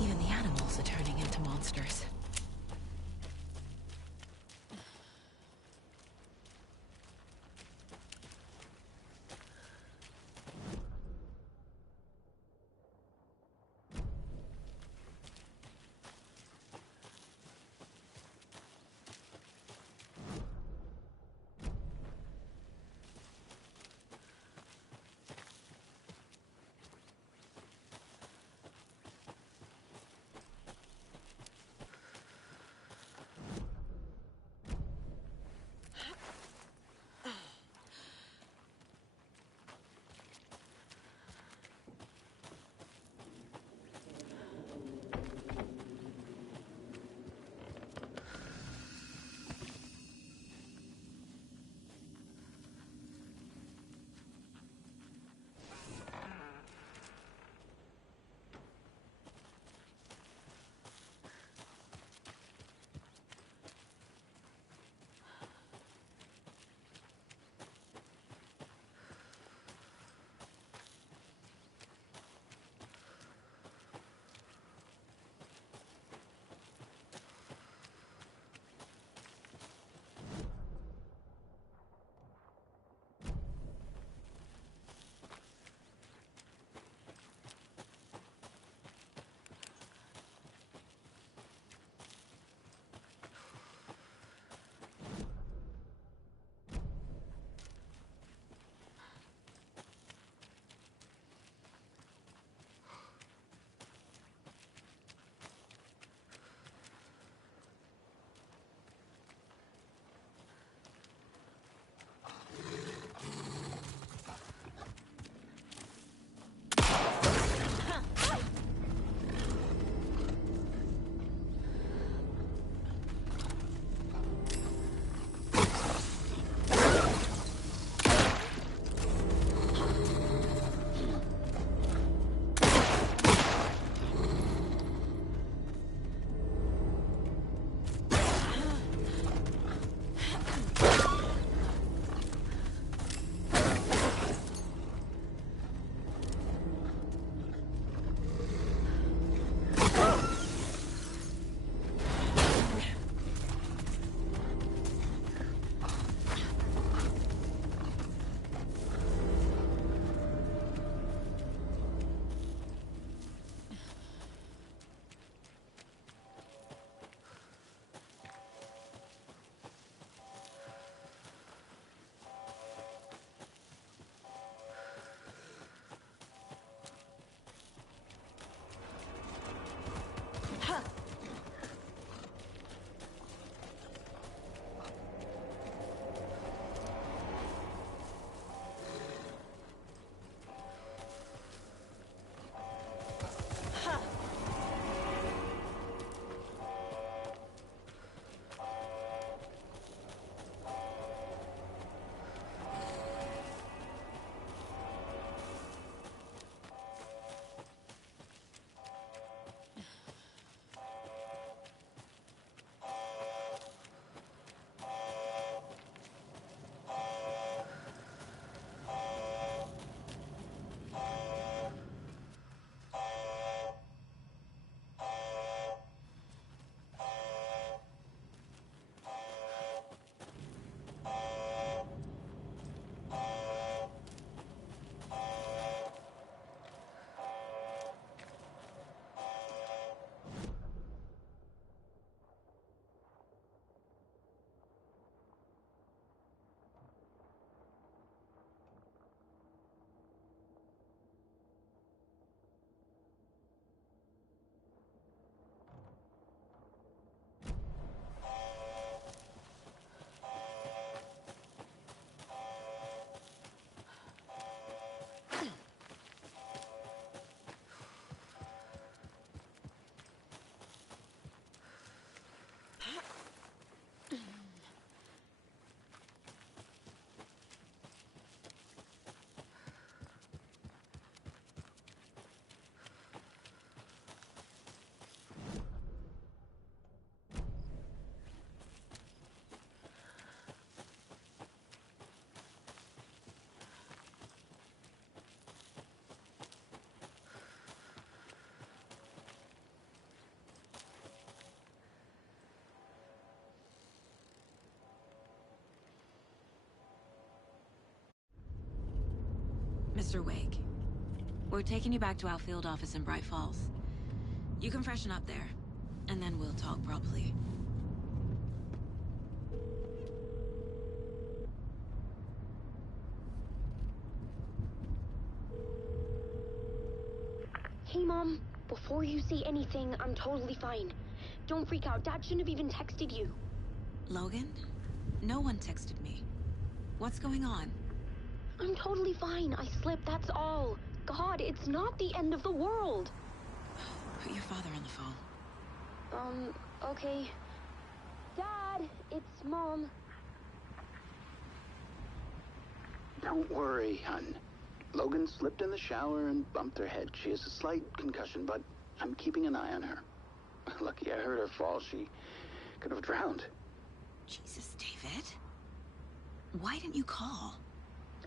Even the animals are turning into monsters. Mr. Wake. We're taking you back to our field office in Bright Falls. You can freshen up there, and then we'll talk properly. Hey, Mom. Before you say anything, I'm totally fine. Don't freak out. Dad shouldn't have even texted you. Logan? No one texted me. What's going on? I'm totally fine. I slipped, that's all. God, it's not the end of the world. Put your father on the phone. Okay. Dad, it's Mom. Don't worry, hon. Logan slipped in the shower and bumped her head. She has a slight concussion, but I'm keeping an eye on her. Lucky I heard her fall. She could have drowned. Jesus, David. Why didn't you call?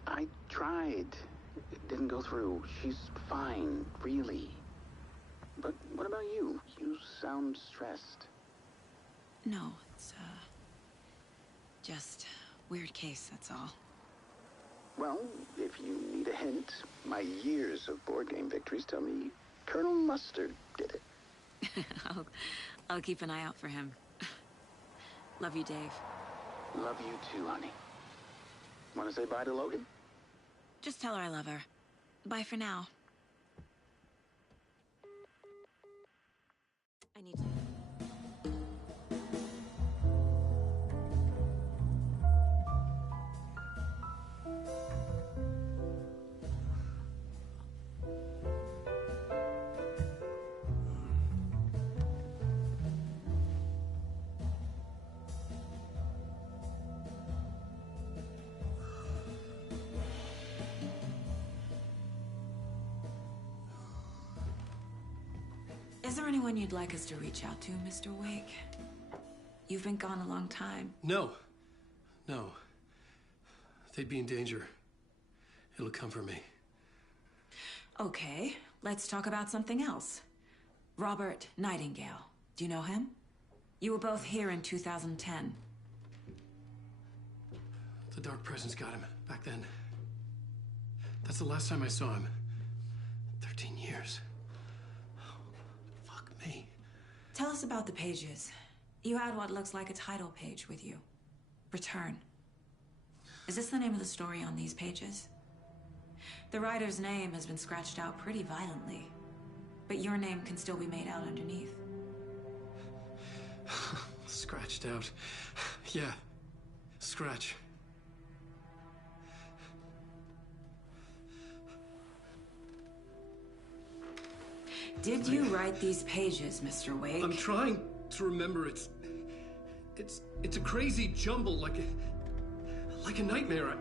I tried. It didn't go through. She's fine, really. But what about you? You sound stressed. No, it's, just weird case, that's all. Well, if you need a hint, my years of board game victories tell me Colonel Mustard did it. I'll keep an eye out for him. Love you, Dave. Love you too, honey. Want to say bye to Logan? Just tell her I love her. Bye for now. I need to... Is there anyone you'd like us to reach out to, Mr. Wake? You've been gone a long time. No. No. They'd be in danger. It'll come for me. Okay, let's talk about something else. Robert Nightingale. Do you know him? You were both here in 2010. The Dark Presence got him back then. That's the last time I saw him. 13 years. Fuck me. Tell us about the pages. You had what looks like a title page with you. Return. Is this the name of the story on these pages? The writer's name has been scratched out pretty violently, but your name can still be made out underneath. Scratched out. Yeah. Scratch. Did you write these pages, Mr. Wake? I'm trying to remember. It's a crazy jumble, like a nightmare.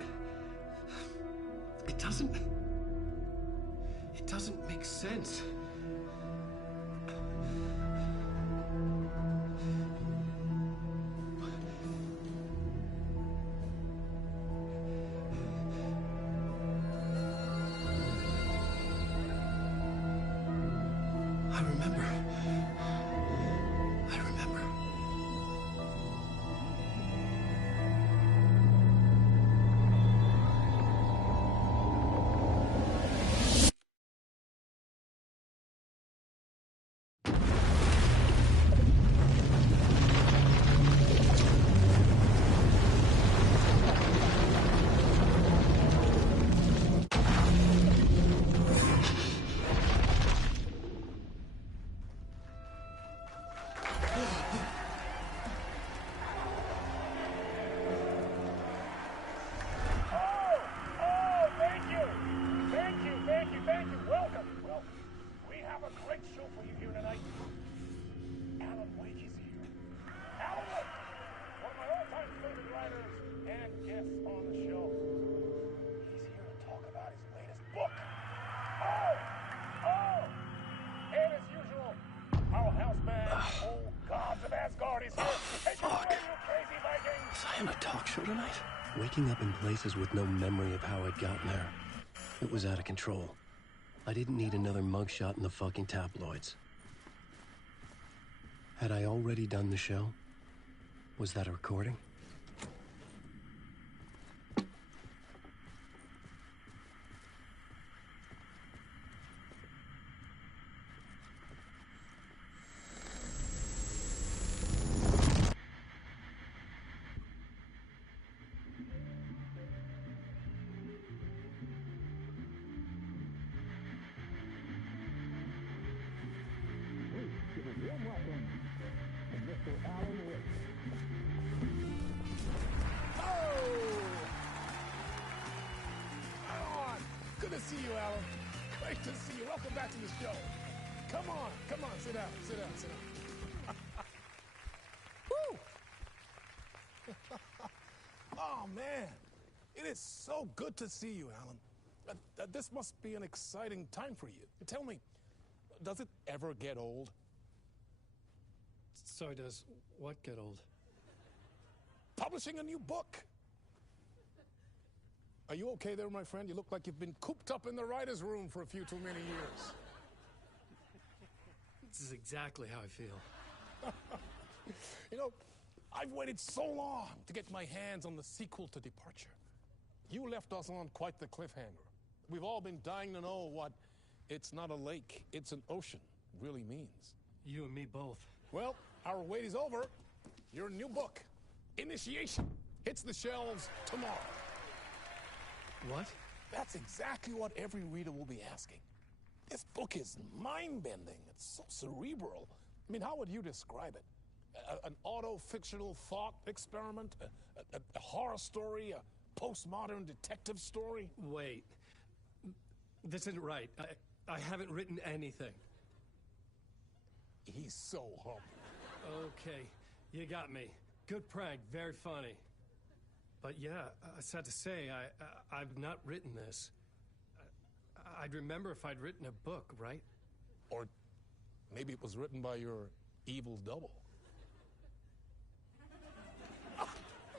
It doesn't make sense. I remember. Waking up in places with no memory of how I'd gotten there. It was out of control. I didn't need another mugshot in the fucking tabloids. Had I already done the show? Was that a recording? Alan. Great to see you. Welcome back to the show. Come on, sit down. Woo! Oh, man. It is so good to see you, Alan. This must be an exciting time for you. Tell me, does it ever get old? Sorry, does what get old? Publishing a new book. Are you okay there, my friend? You look like you've been cooped up in the writer's room for a few too many years. This is exactly how I feel. You know, I've waited so long to get my hands on the sequel to Departure. You left us on quite the cliffhanger. We've all been dying to know what "it's not a lake, it's an ocean" really means. You and me both. Well, our wait is over. Your new book, Initiation, hits the shelves tomorrow. What? That's exactly what every reader will be asking. This book is mind-bending. It's so cerebral. I mean, how would you describe it? An auto-fictional thought experiment? A horror story? A postmodern detective story? Wait. This isn't right. I haven't written anything. He's so humble. Okay, you got me. Good prank, very funny. But yeah, sad to say, I've not written this. I'd remember if I'd written a book, right? Or maybe it was written by your evil double.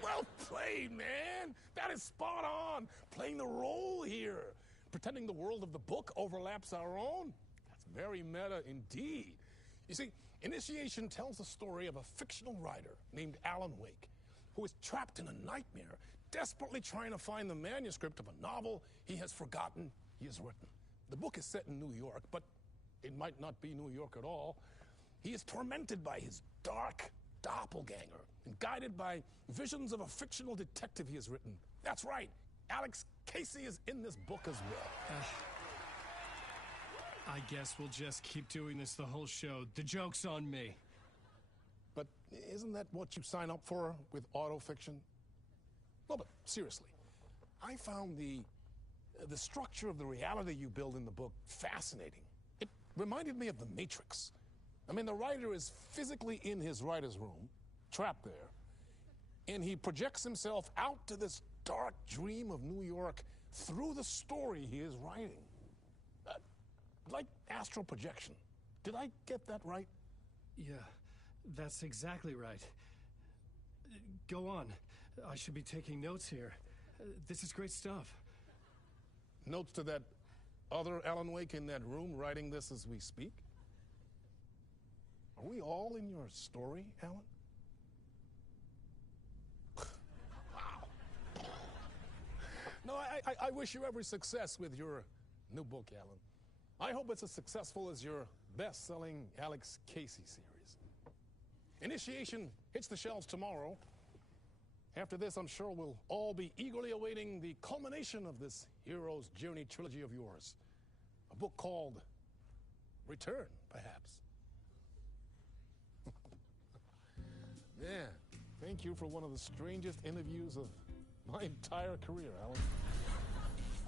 Well played, man! That is spot on! Playing the role here. Pretending the world of the book overlaps our own. That's very meta indeed. You see, Initiation tells the story of a fictional writer named Alan Wake, who is trapped in a nightmare, desperately trying to find the manuscript of a novel he has forgotten he has written. The book is set in New York, but it might not be New York at all. He is tormented by his dark doppelganger and guided by visions of a fictional detective he has written. That's right, Alex Casey is in this book as well. I guess we'll just keep doing this the whole show. The joke's on me. But isn't that what you sign up for with autofiction? No, but seriously, I found the structure of the reality you build in the book fascinating. It reminded me of The Matrix. I mean, the writer is physically in his writer's room, trapped there, and he projects himself out to this dark dream of New York through the story he is writing. Like astral projection. Did I get that right? Yeah, that's exactly right. Go on. I should be taking notes here. This is great stuff. Notes to that other Alan Wake in that room writing this as we speak? Are we all in your story, Alan? Wow. No, I wish you every success with your new book, Alan. I hope it's as successful as your best-selling Alex Casey series. Initiation hits the shelves tomorrow. After this, I'm sure we'll all be eagerly awaiting the culmination of this hero's journey trilogy of yours. A book called Return, perhaps. Yeah, thank you for one of the strangest interviews of my entire career, Alan.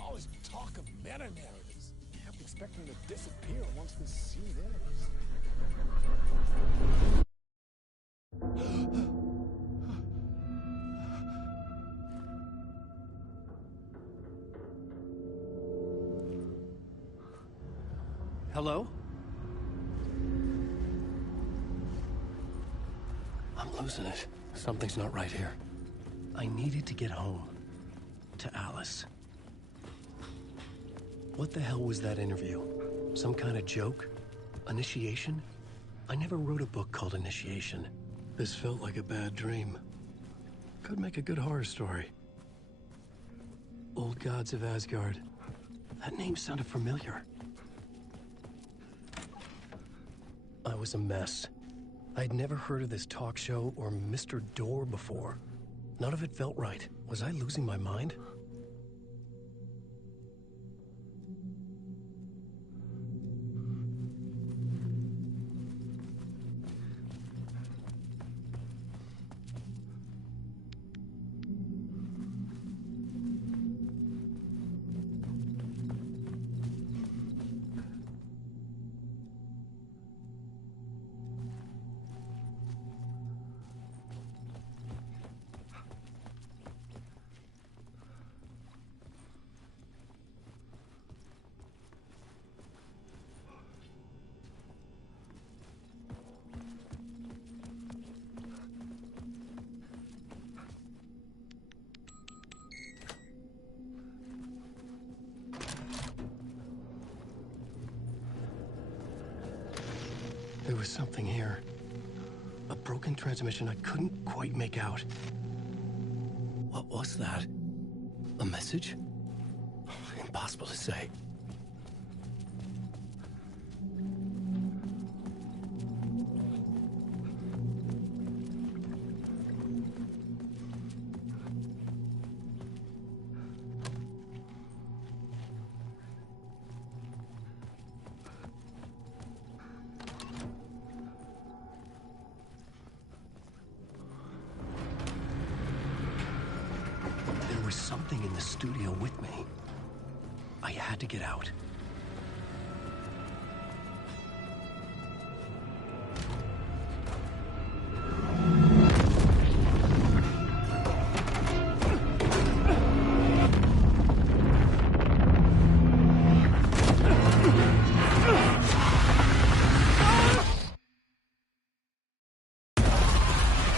All this talk of meta-narratives. I'm expecting to disappear once this scene ends. Hello? I'm losing it. Something's not right here. I needed to get home. To Alice. What the hell was that interview? Some kind of joke? Initiation? I never wrote a book called Initiation. This felt like a bad dream. Could make a good horror story. Old Gods of Asgard. That name sounded familiar. I was a mess. I'd never heard of this talk show or Mr. Door before. None of it felt right. Was I losing my mind? There was something here. A broken transmission I couldn't quite make out. What was that? A message? Impossible to say. There was something in the studio with me. I had to get out.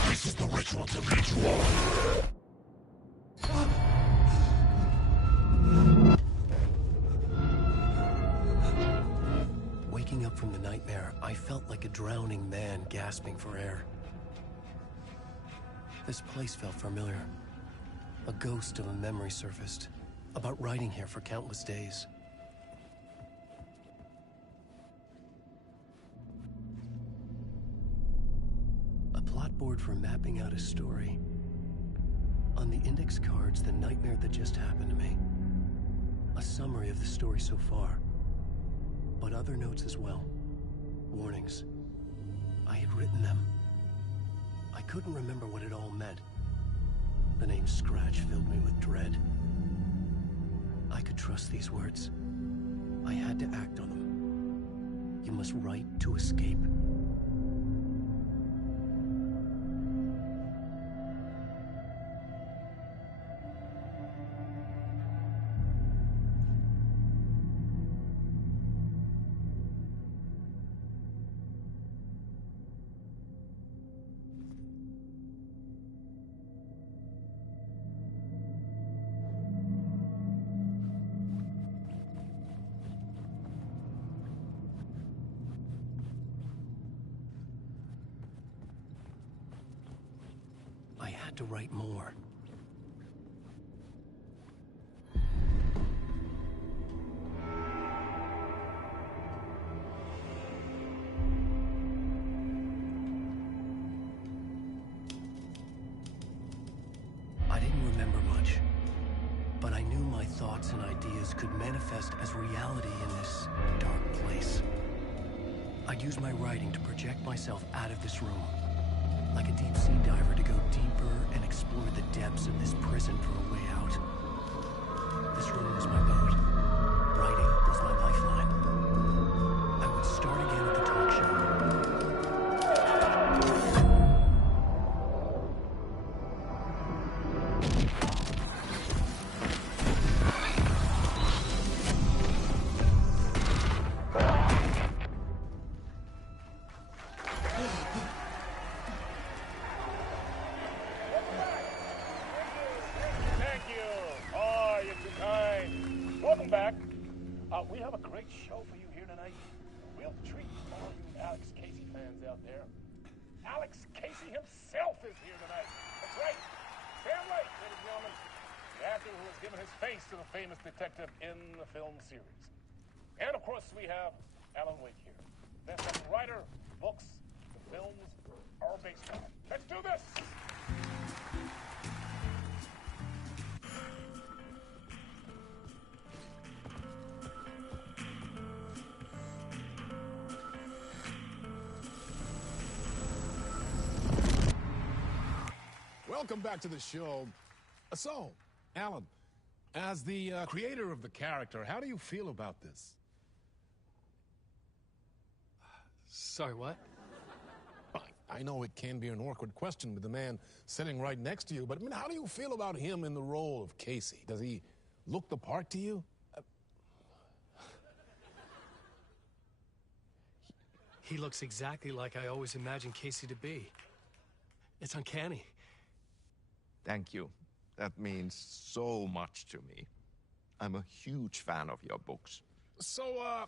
This is the ritual to lead you on. Waking up from the nightmare, I felt like a drowning man gasping for air. This place felt familiar. A ghost of a memory surfaced, about riding here for countless days. A plot board for mapping out a story. On the index cards, the nightmare that just happened to me. A summary of the story so far. But other notes as well. Warnings. I had written them. I couldn't remember what it all meant. The name Scratch filled me with dread. I could trust these words. I had to act on them. You must write to escape. I had to write more. I didn't remember much, but I knew my thoughts and ideas could manifest as reality in this dark place. I'd use my writing to project myself out of this room. Like a deep-sea diver to go deeper and explore the depths of this prison for a way out. This room was my boat. Writing was my lifeline. I would start again at the talk show. Thank you. Oh, you're too kind. Welcome back. We have a great show for you here tonight. Real treat for all you Alex Casey fans out there. Alex Casey himself is here tonight. That's right. Sam Lake, ladies and gentlemen. The actor who has given his face to the famous detective in the film series. And of course, we have Alan Wake here. Best-selling writer, books, the films are based on. Let's do this! Welcome back to the show. So, Alan, as the creator of the character, how do you feel about this? Sorry, what? I know it can be an awkward question with the man sitting right next to you, but I mean, how do you feel about him in the role of Casey? Does he look the part to you? He looks exactly like I always imagined Casey to be. It's uncanny. Thank you. That means so much to me. I'm a huge fan of your books. So,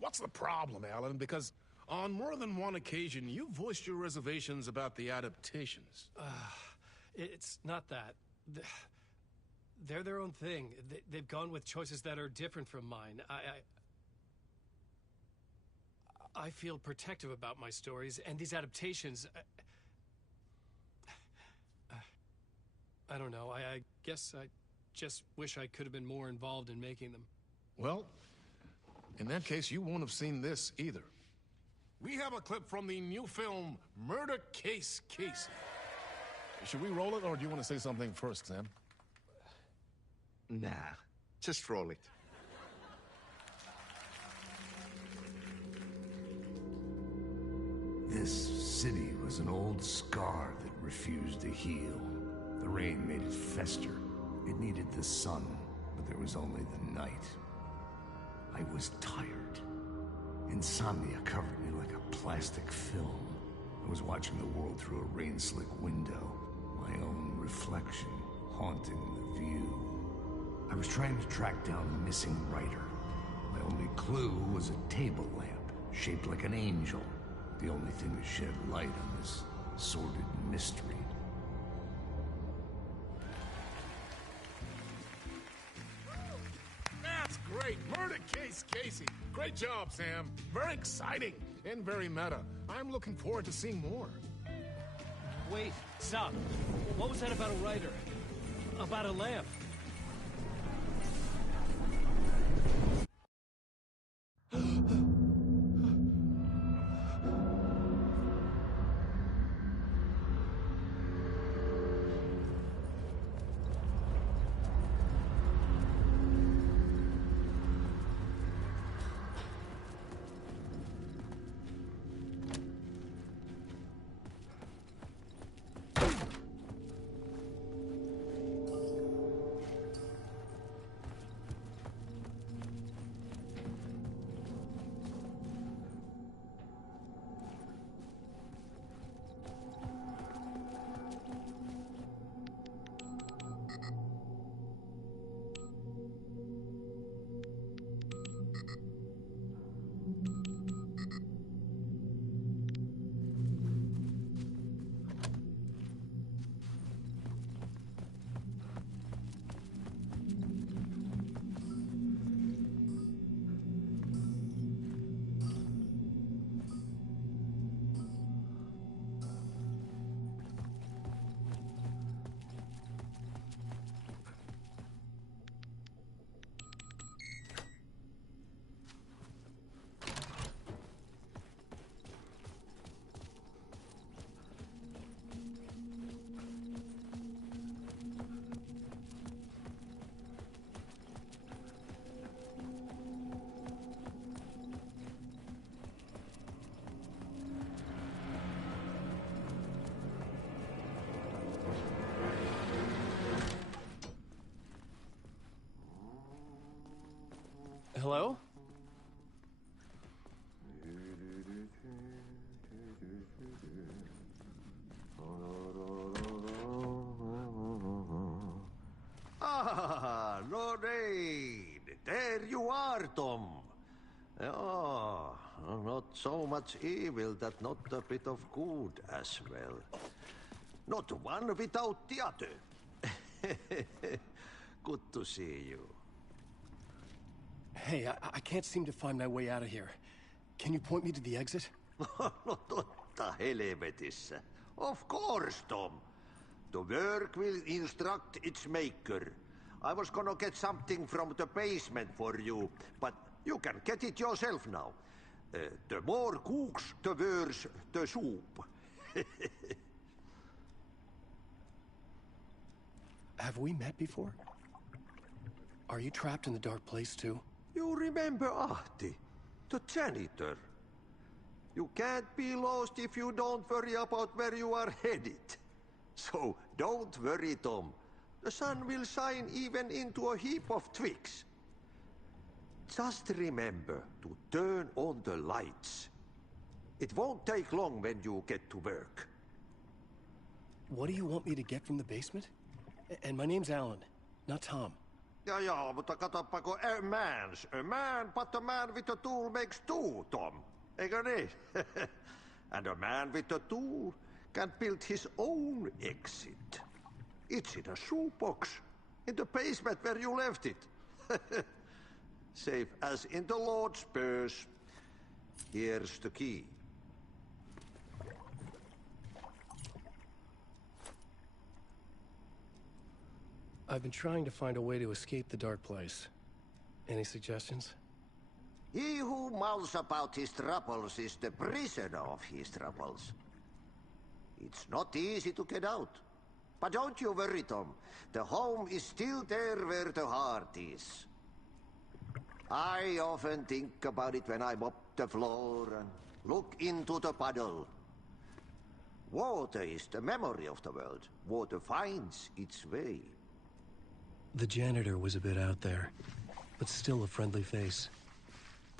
what's the problem, Alan? Because On more than one occasion, you voiced your reservations about the adaptations. It's not that. They're their own thing. They've gone with choices that are different from mine. I feel protective about my stories, and these adaptations... I don't know. I guess I just wish I could have been more involved in making them. Well, in that case, you won't have seen this either. We have a clip from the new film, Murder Case Casey. Should we roll it, or do you want to say something first, Sam? Nah, just roll it. This city was an old scar that refused to heal. The rain made it fester. It needed the sun, but there was only the night. I was tired. Insomnia covered me like a plastic film. I was watching the world through a rain-slick window, my own reflection haunting the view. I was trying to track down the missing writer. My only clue was a table lamp, shaped like an angel. The only thing to shed light on this sordid mystery. That's great! Murder Case Casey! Great job, Sam. Very exciting and very meta. I'm looking forward to seeing more. Wait, stop. What was that about a writer? About a lamp? Hello? Ah, Lorraine! There you are, Tom. Oh, not so much evil that not a bit of good as well. Not one without the other. Good to see you. Hey, I can't seem to find my way out of here. Can you point me to the exit? No totta helvetissä. Of course, Tom. The work will instruct its maker. I was gonna get something from the basement for you, but you can get it yourself now. The more cooks, the worse the soup. Have we met before? Are you trapped in the dark place too? You remember Ahti, the janitor. You can't be lost if you don't worry about where you are headed. So don't worry, Tom. The sun will shine even into a heap of twigs. Just remember to turn on the lights. It won't take long when you get to work. What do you want me to get from the basement? And my name's Alan, not Tom. Ja, mutta katoppa kun a man, but a man with a tool makes two, Tom. Eikö niin? And a man with a tool can build his own exit. It's in a shoebox, in the basement where you left it. Safe as in the Lord's purse. Here's the key. I've been trying to find a way to escape the dark place. Any suggestions? He who mouths about his troubles is the prisoner of his troubles. It's not easy to get out. But don't you worry, Tom. The home is still there where the heart is. I often think about it when I mop the floor and look into the puddle. Water is the memory of the world. Water finds its way. The janitor was a bit out there, but still a friendly face.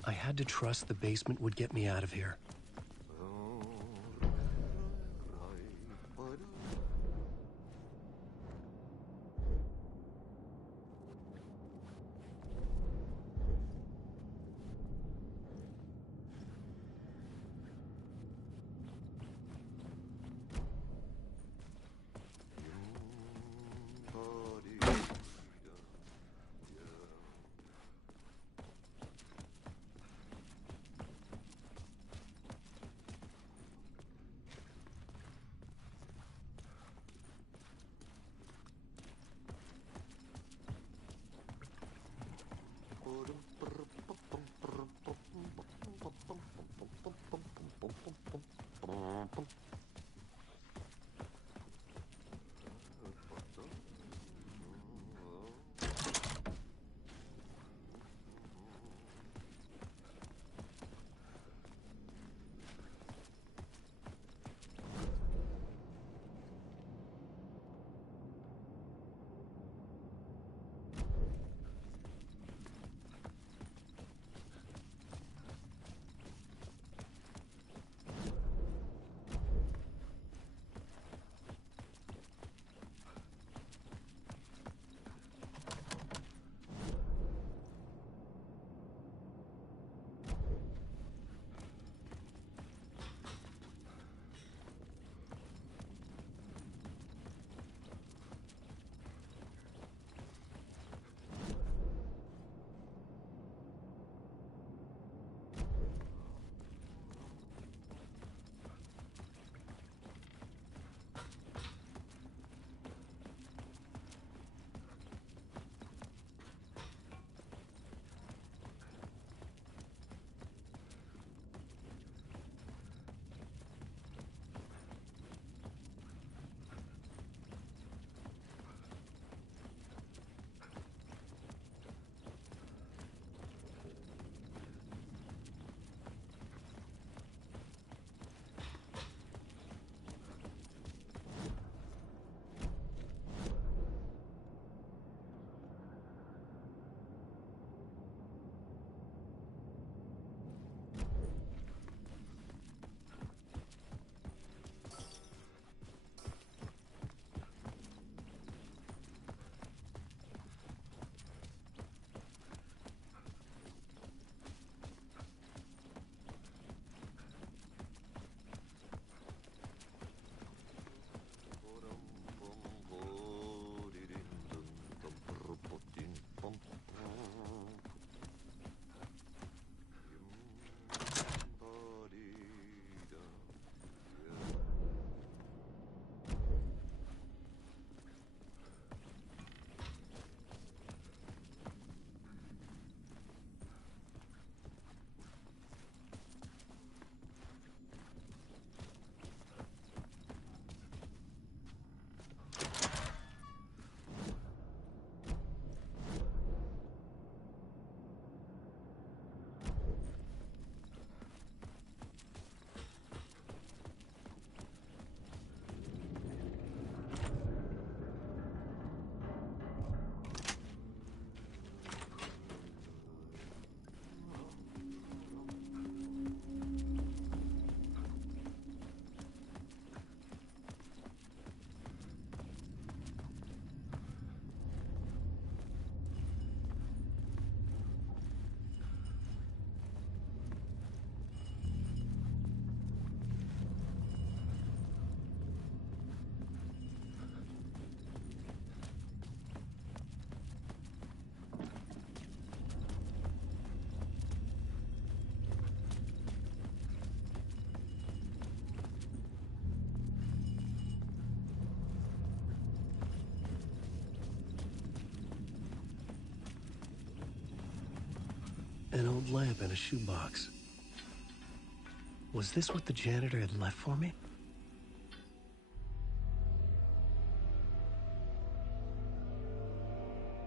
I had to trust the basement would get me out of here. An old lamp in a shoebox. Was this what the janitor had left for me?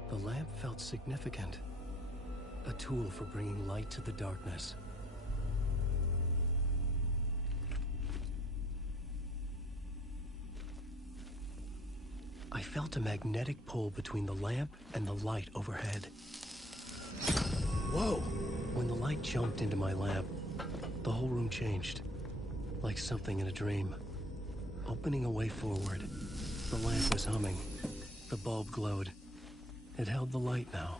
The lamp felt significant. A tool for bringing light to the darkness. I felt a magnetic pull between the lamp and the light overhead. Whoa! When the light jumped into my lamp, the whole room changed. Like something in a dream. Opening a way forward, the lamp was humming. The bulb glowed. It held the light now.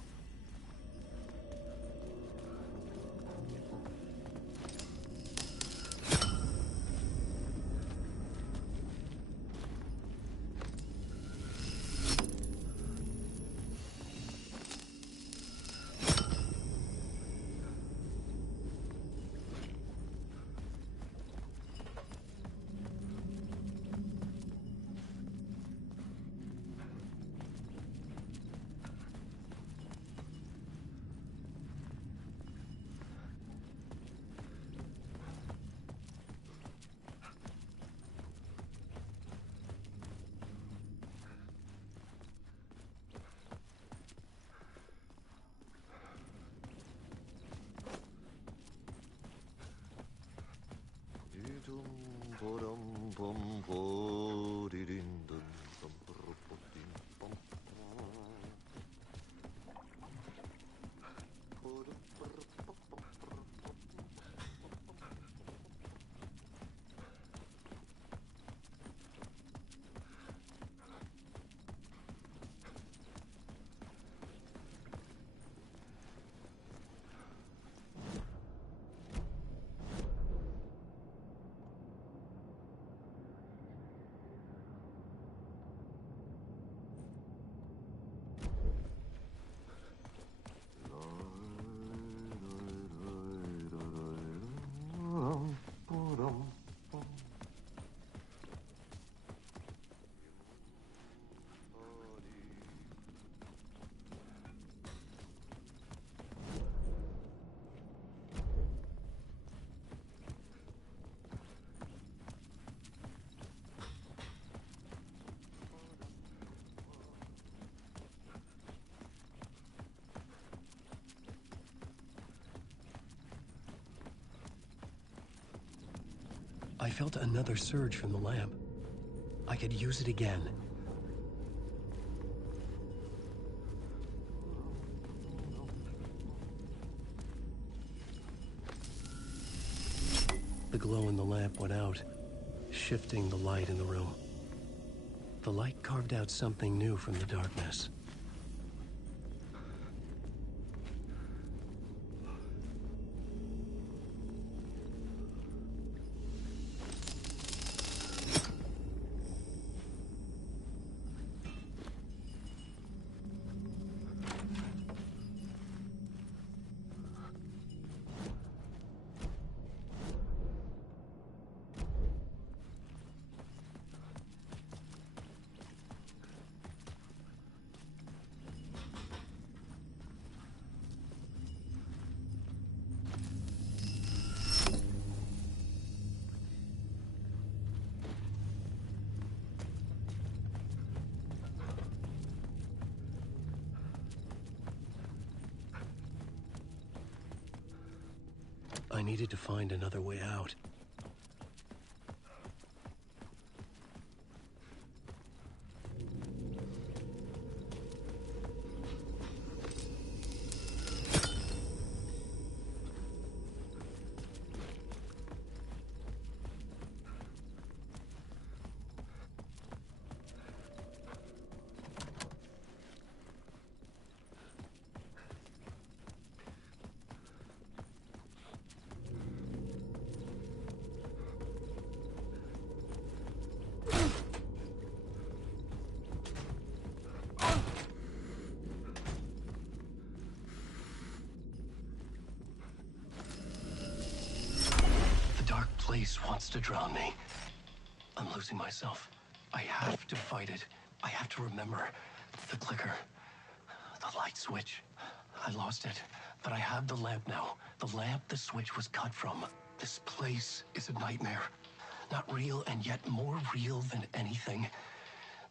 I felt another surge from the lamp. I could use it again. The glow in the lamp went out, shifting the light in the room. The light carved out something new from the darkness. I needed to find another way out. Place wants to drown me. I'm losing myself. I have to fight it. I have to remember. The clicker. The light switch. I lost it. But I have the lamp now. The lamp the switch was cut from. This place is a nightmare. Not real, and yet more real than anything.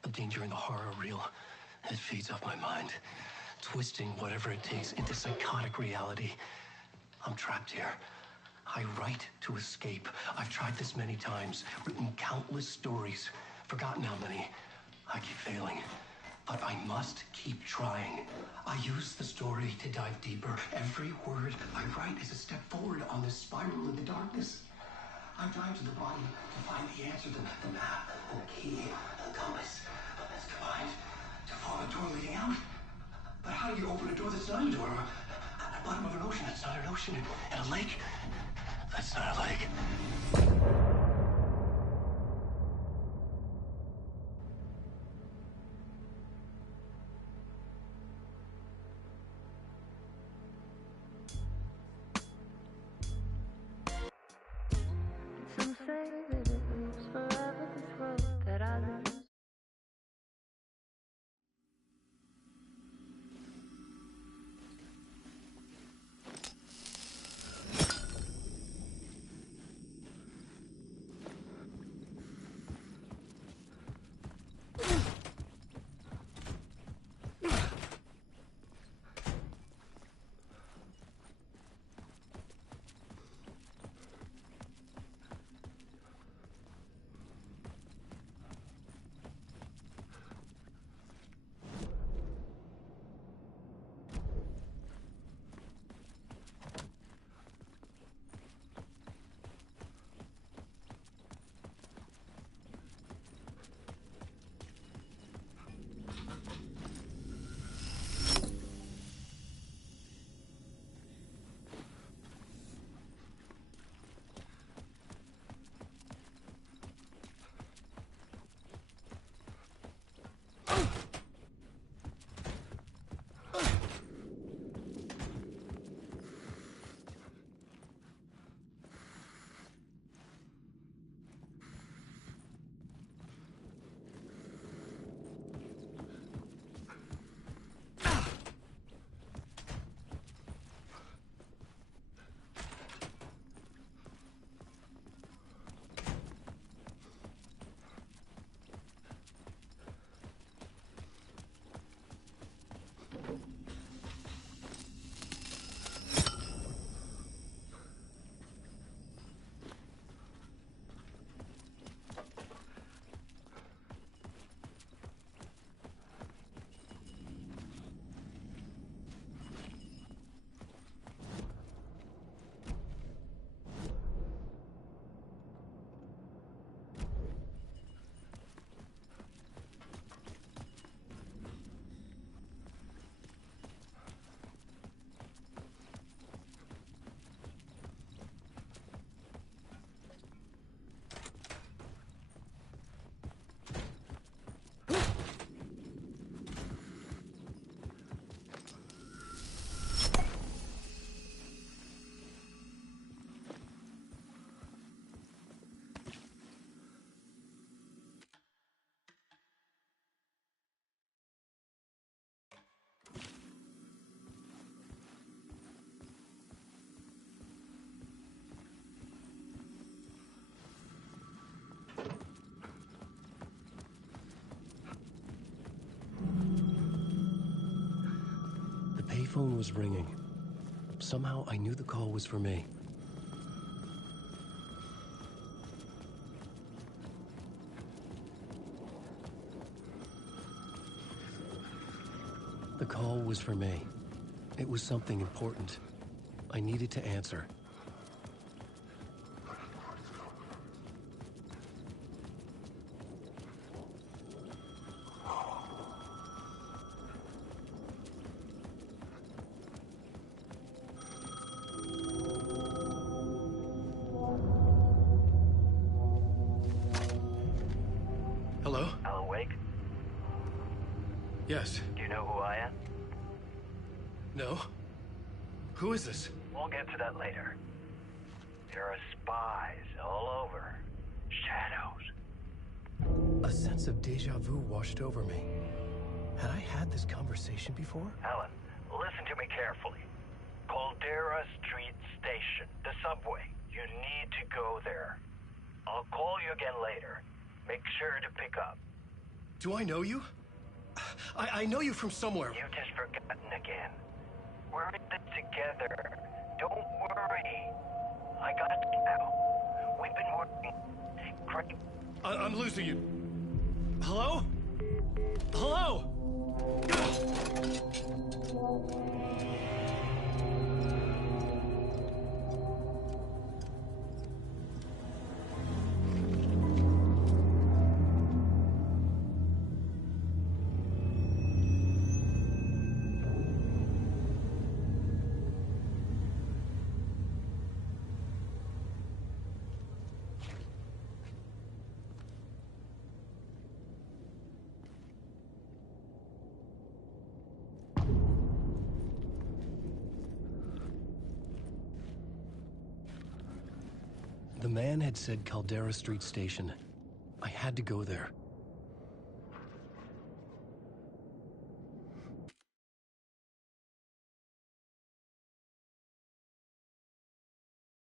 The danger and the horror are real. It feeds off my mind, twisting whatever it takes into psychotic reality. I'm trapped here. I write to escape. I've tried this many times, written countless stories, forgotten how many. I keep failing, but I must keep trying. I use the story to dive deeper. Every word I write is a step forward on this spiral in the darkness. I dive to the bottom to find the answer, the map, and the key, and the compass. That's combined to form a door leading out. But how do you open a door that's not a door? At the bottom of an ocean that's not an ocean, and a lake that's not a lake. Some say that it was forever this road that I lose. The payphone was ringing. Somehow I knew the call was for me. The call was for me. It was something important. I needed to answer. Hello? Alan Wake? Yes. Do you know who I am? No? Who is this? We'll get to that later. There are spies all over. Shadows. A sense of deja vu washed over me. Had I had this conversation before? Alan, listen to me carefully. Call Caldera Street Station, the subway. You need to go there. I'll call you again later. Make sure to pick up. Do I know you? I know you from somewhere. You've just forgotten again. We're in this together. Don't worry. I got you now. We've been working. Great. I'm losing you. Hello? Hello? The man had said Caldera Street Station. I had to go there.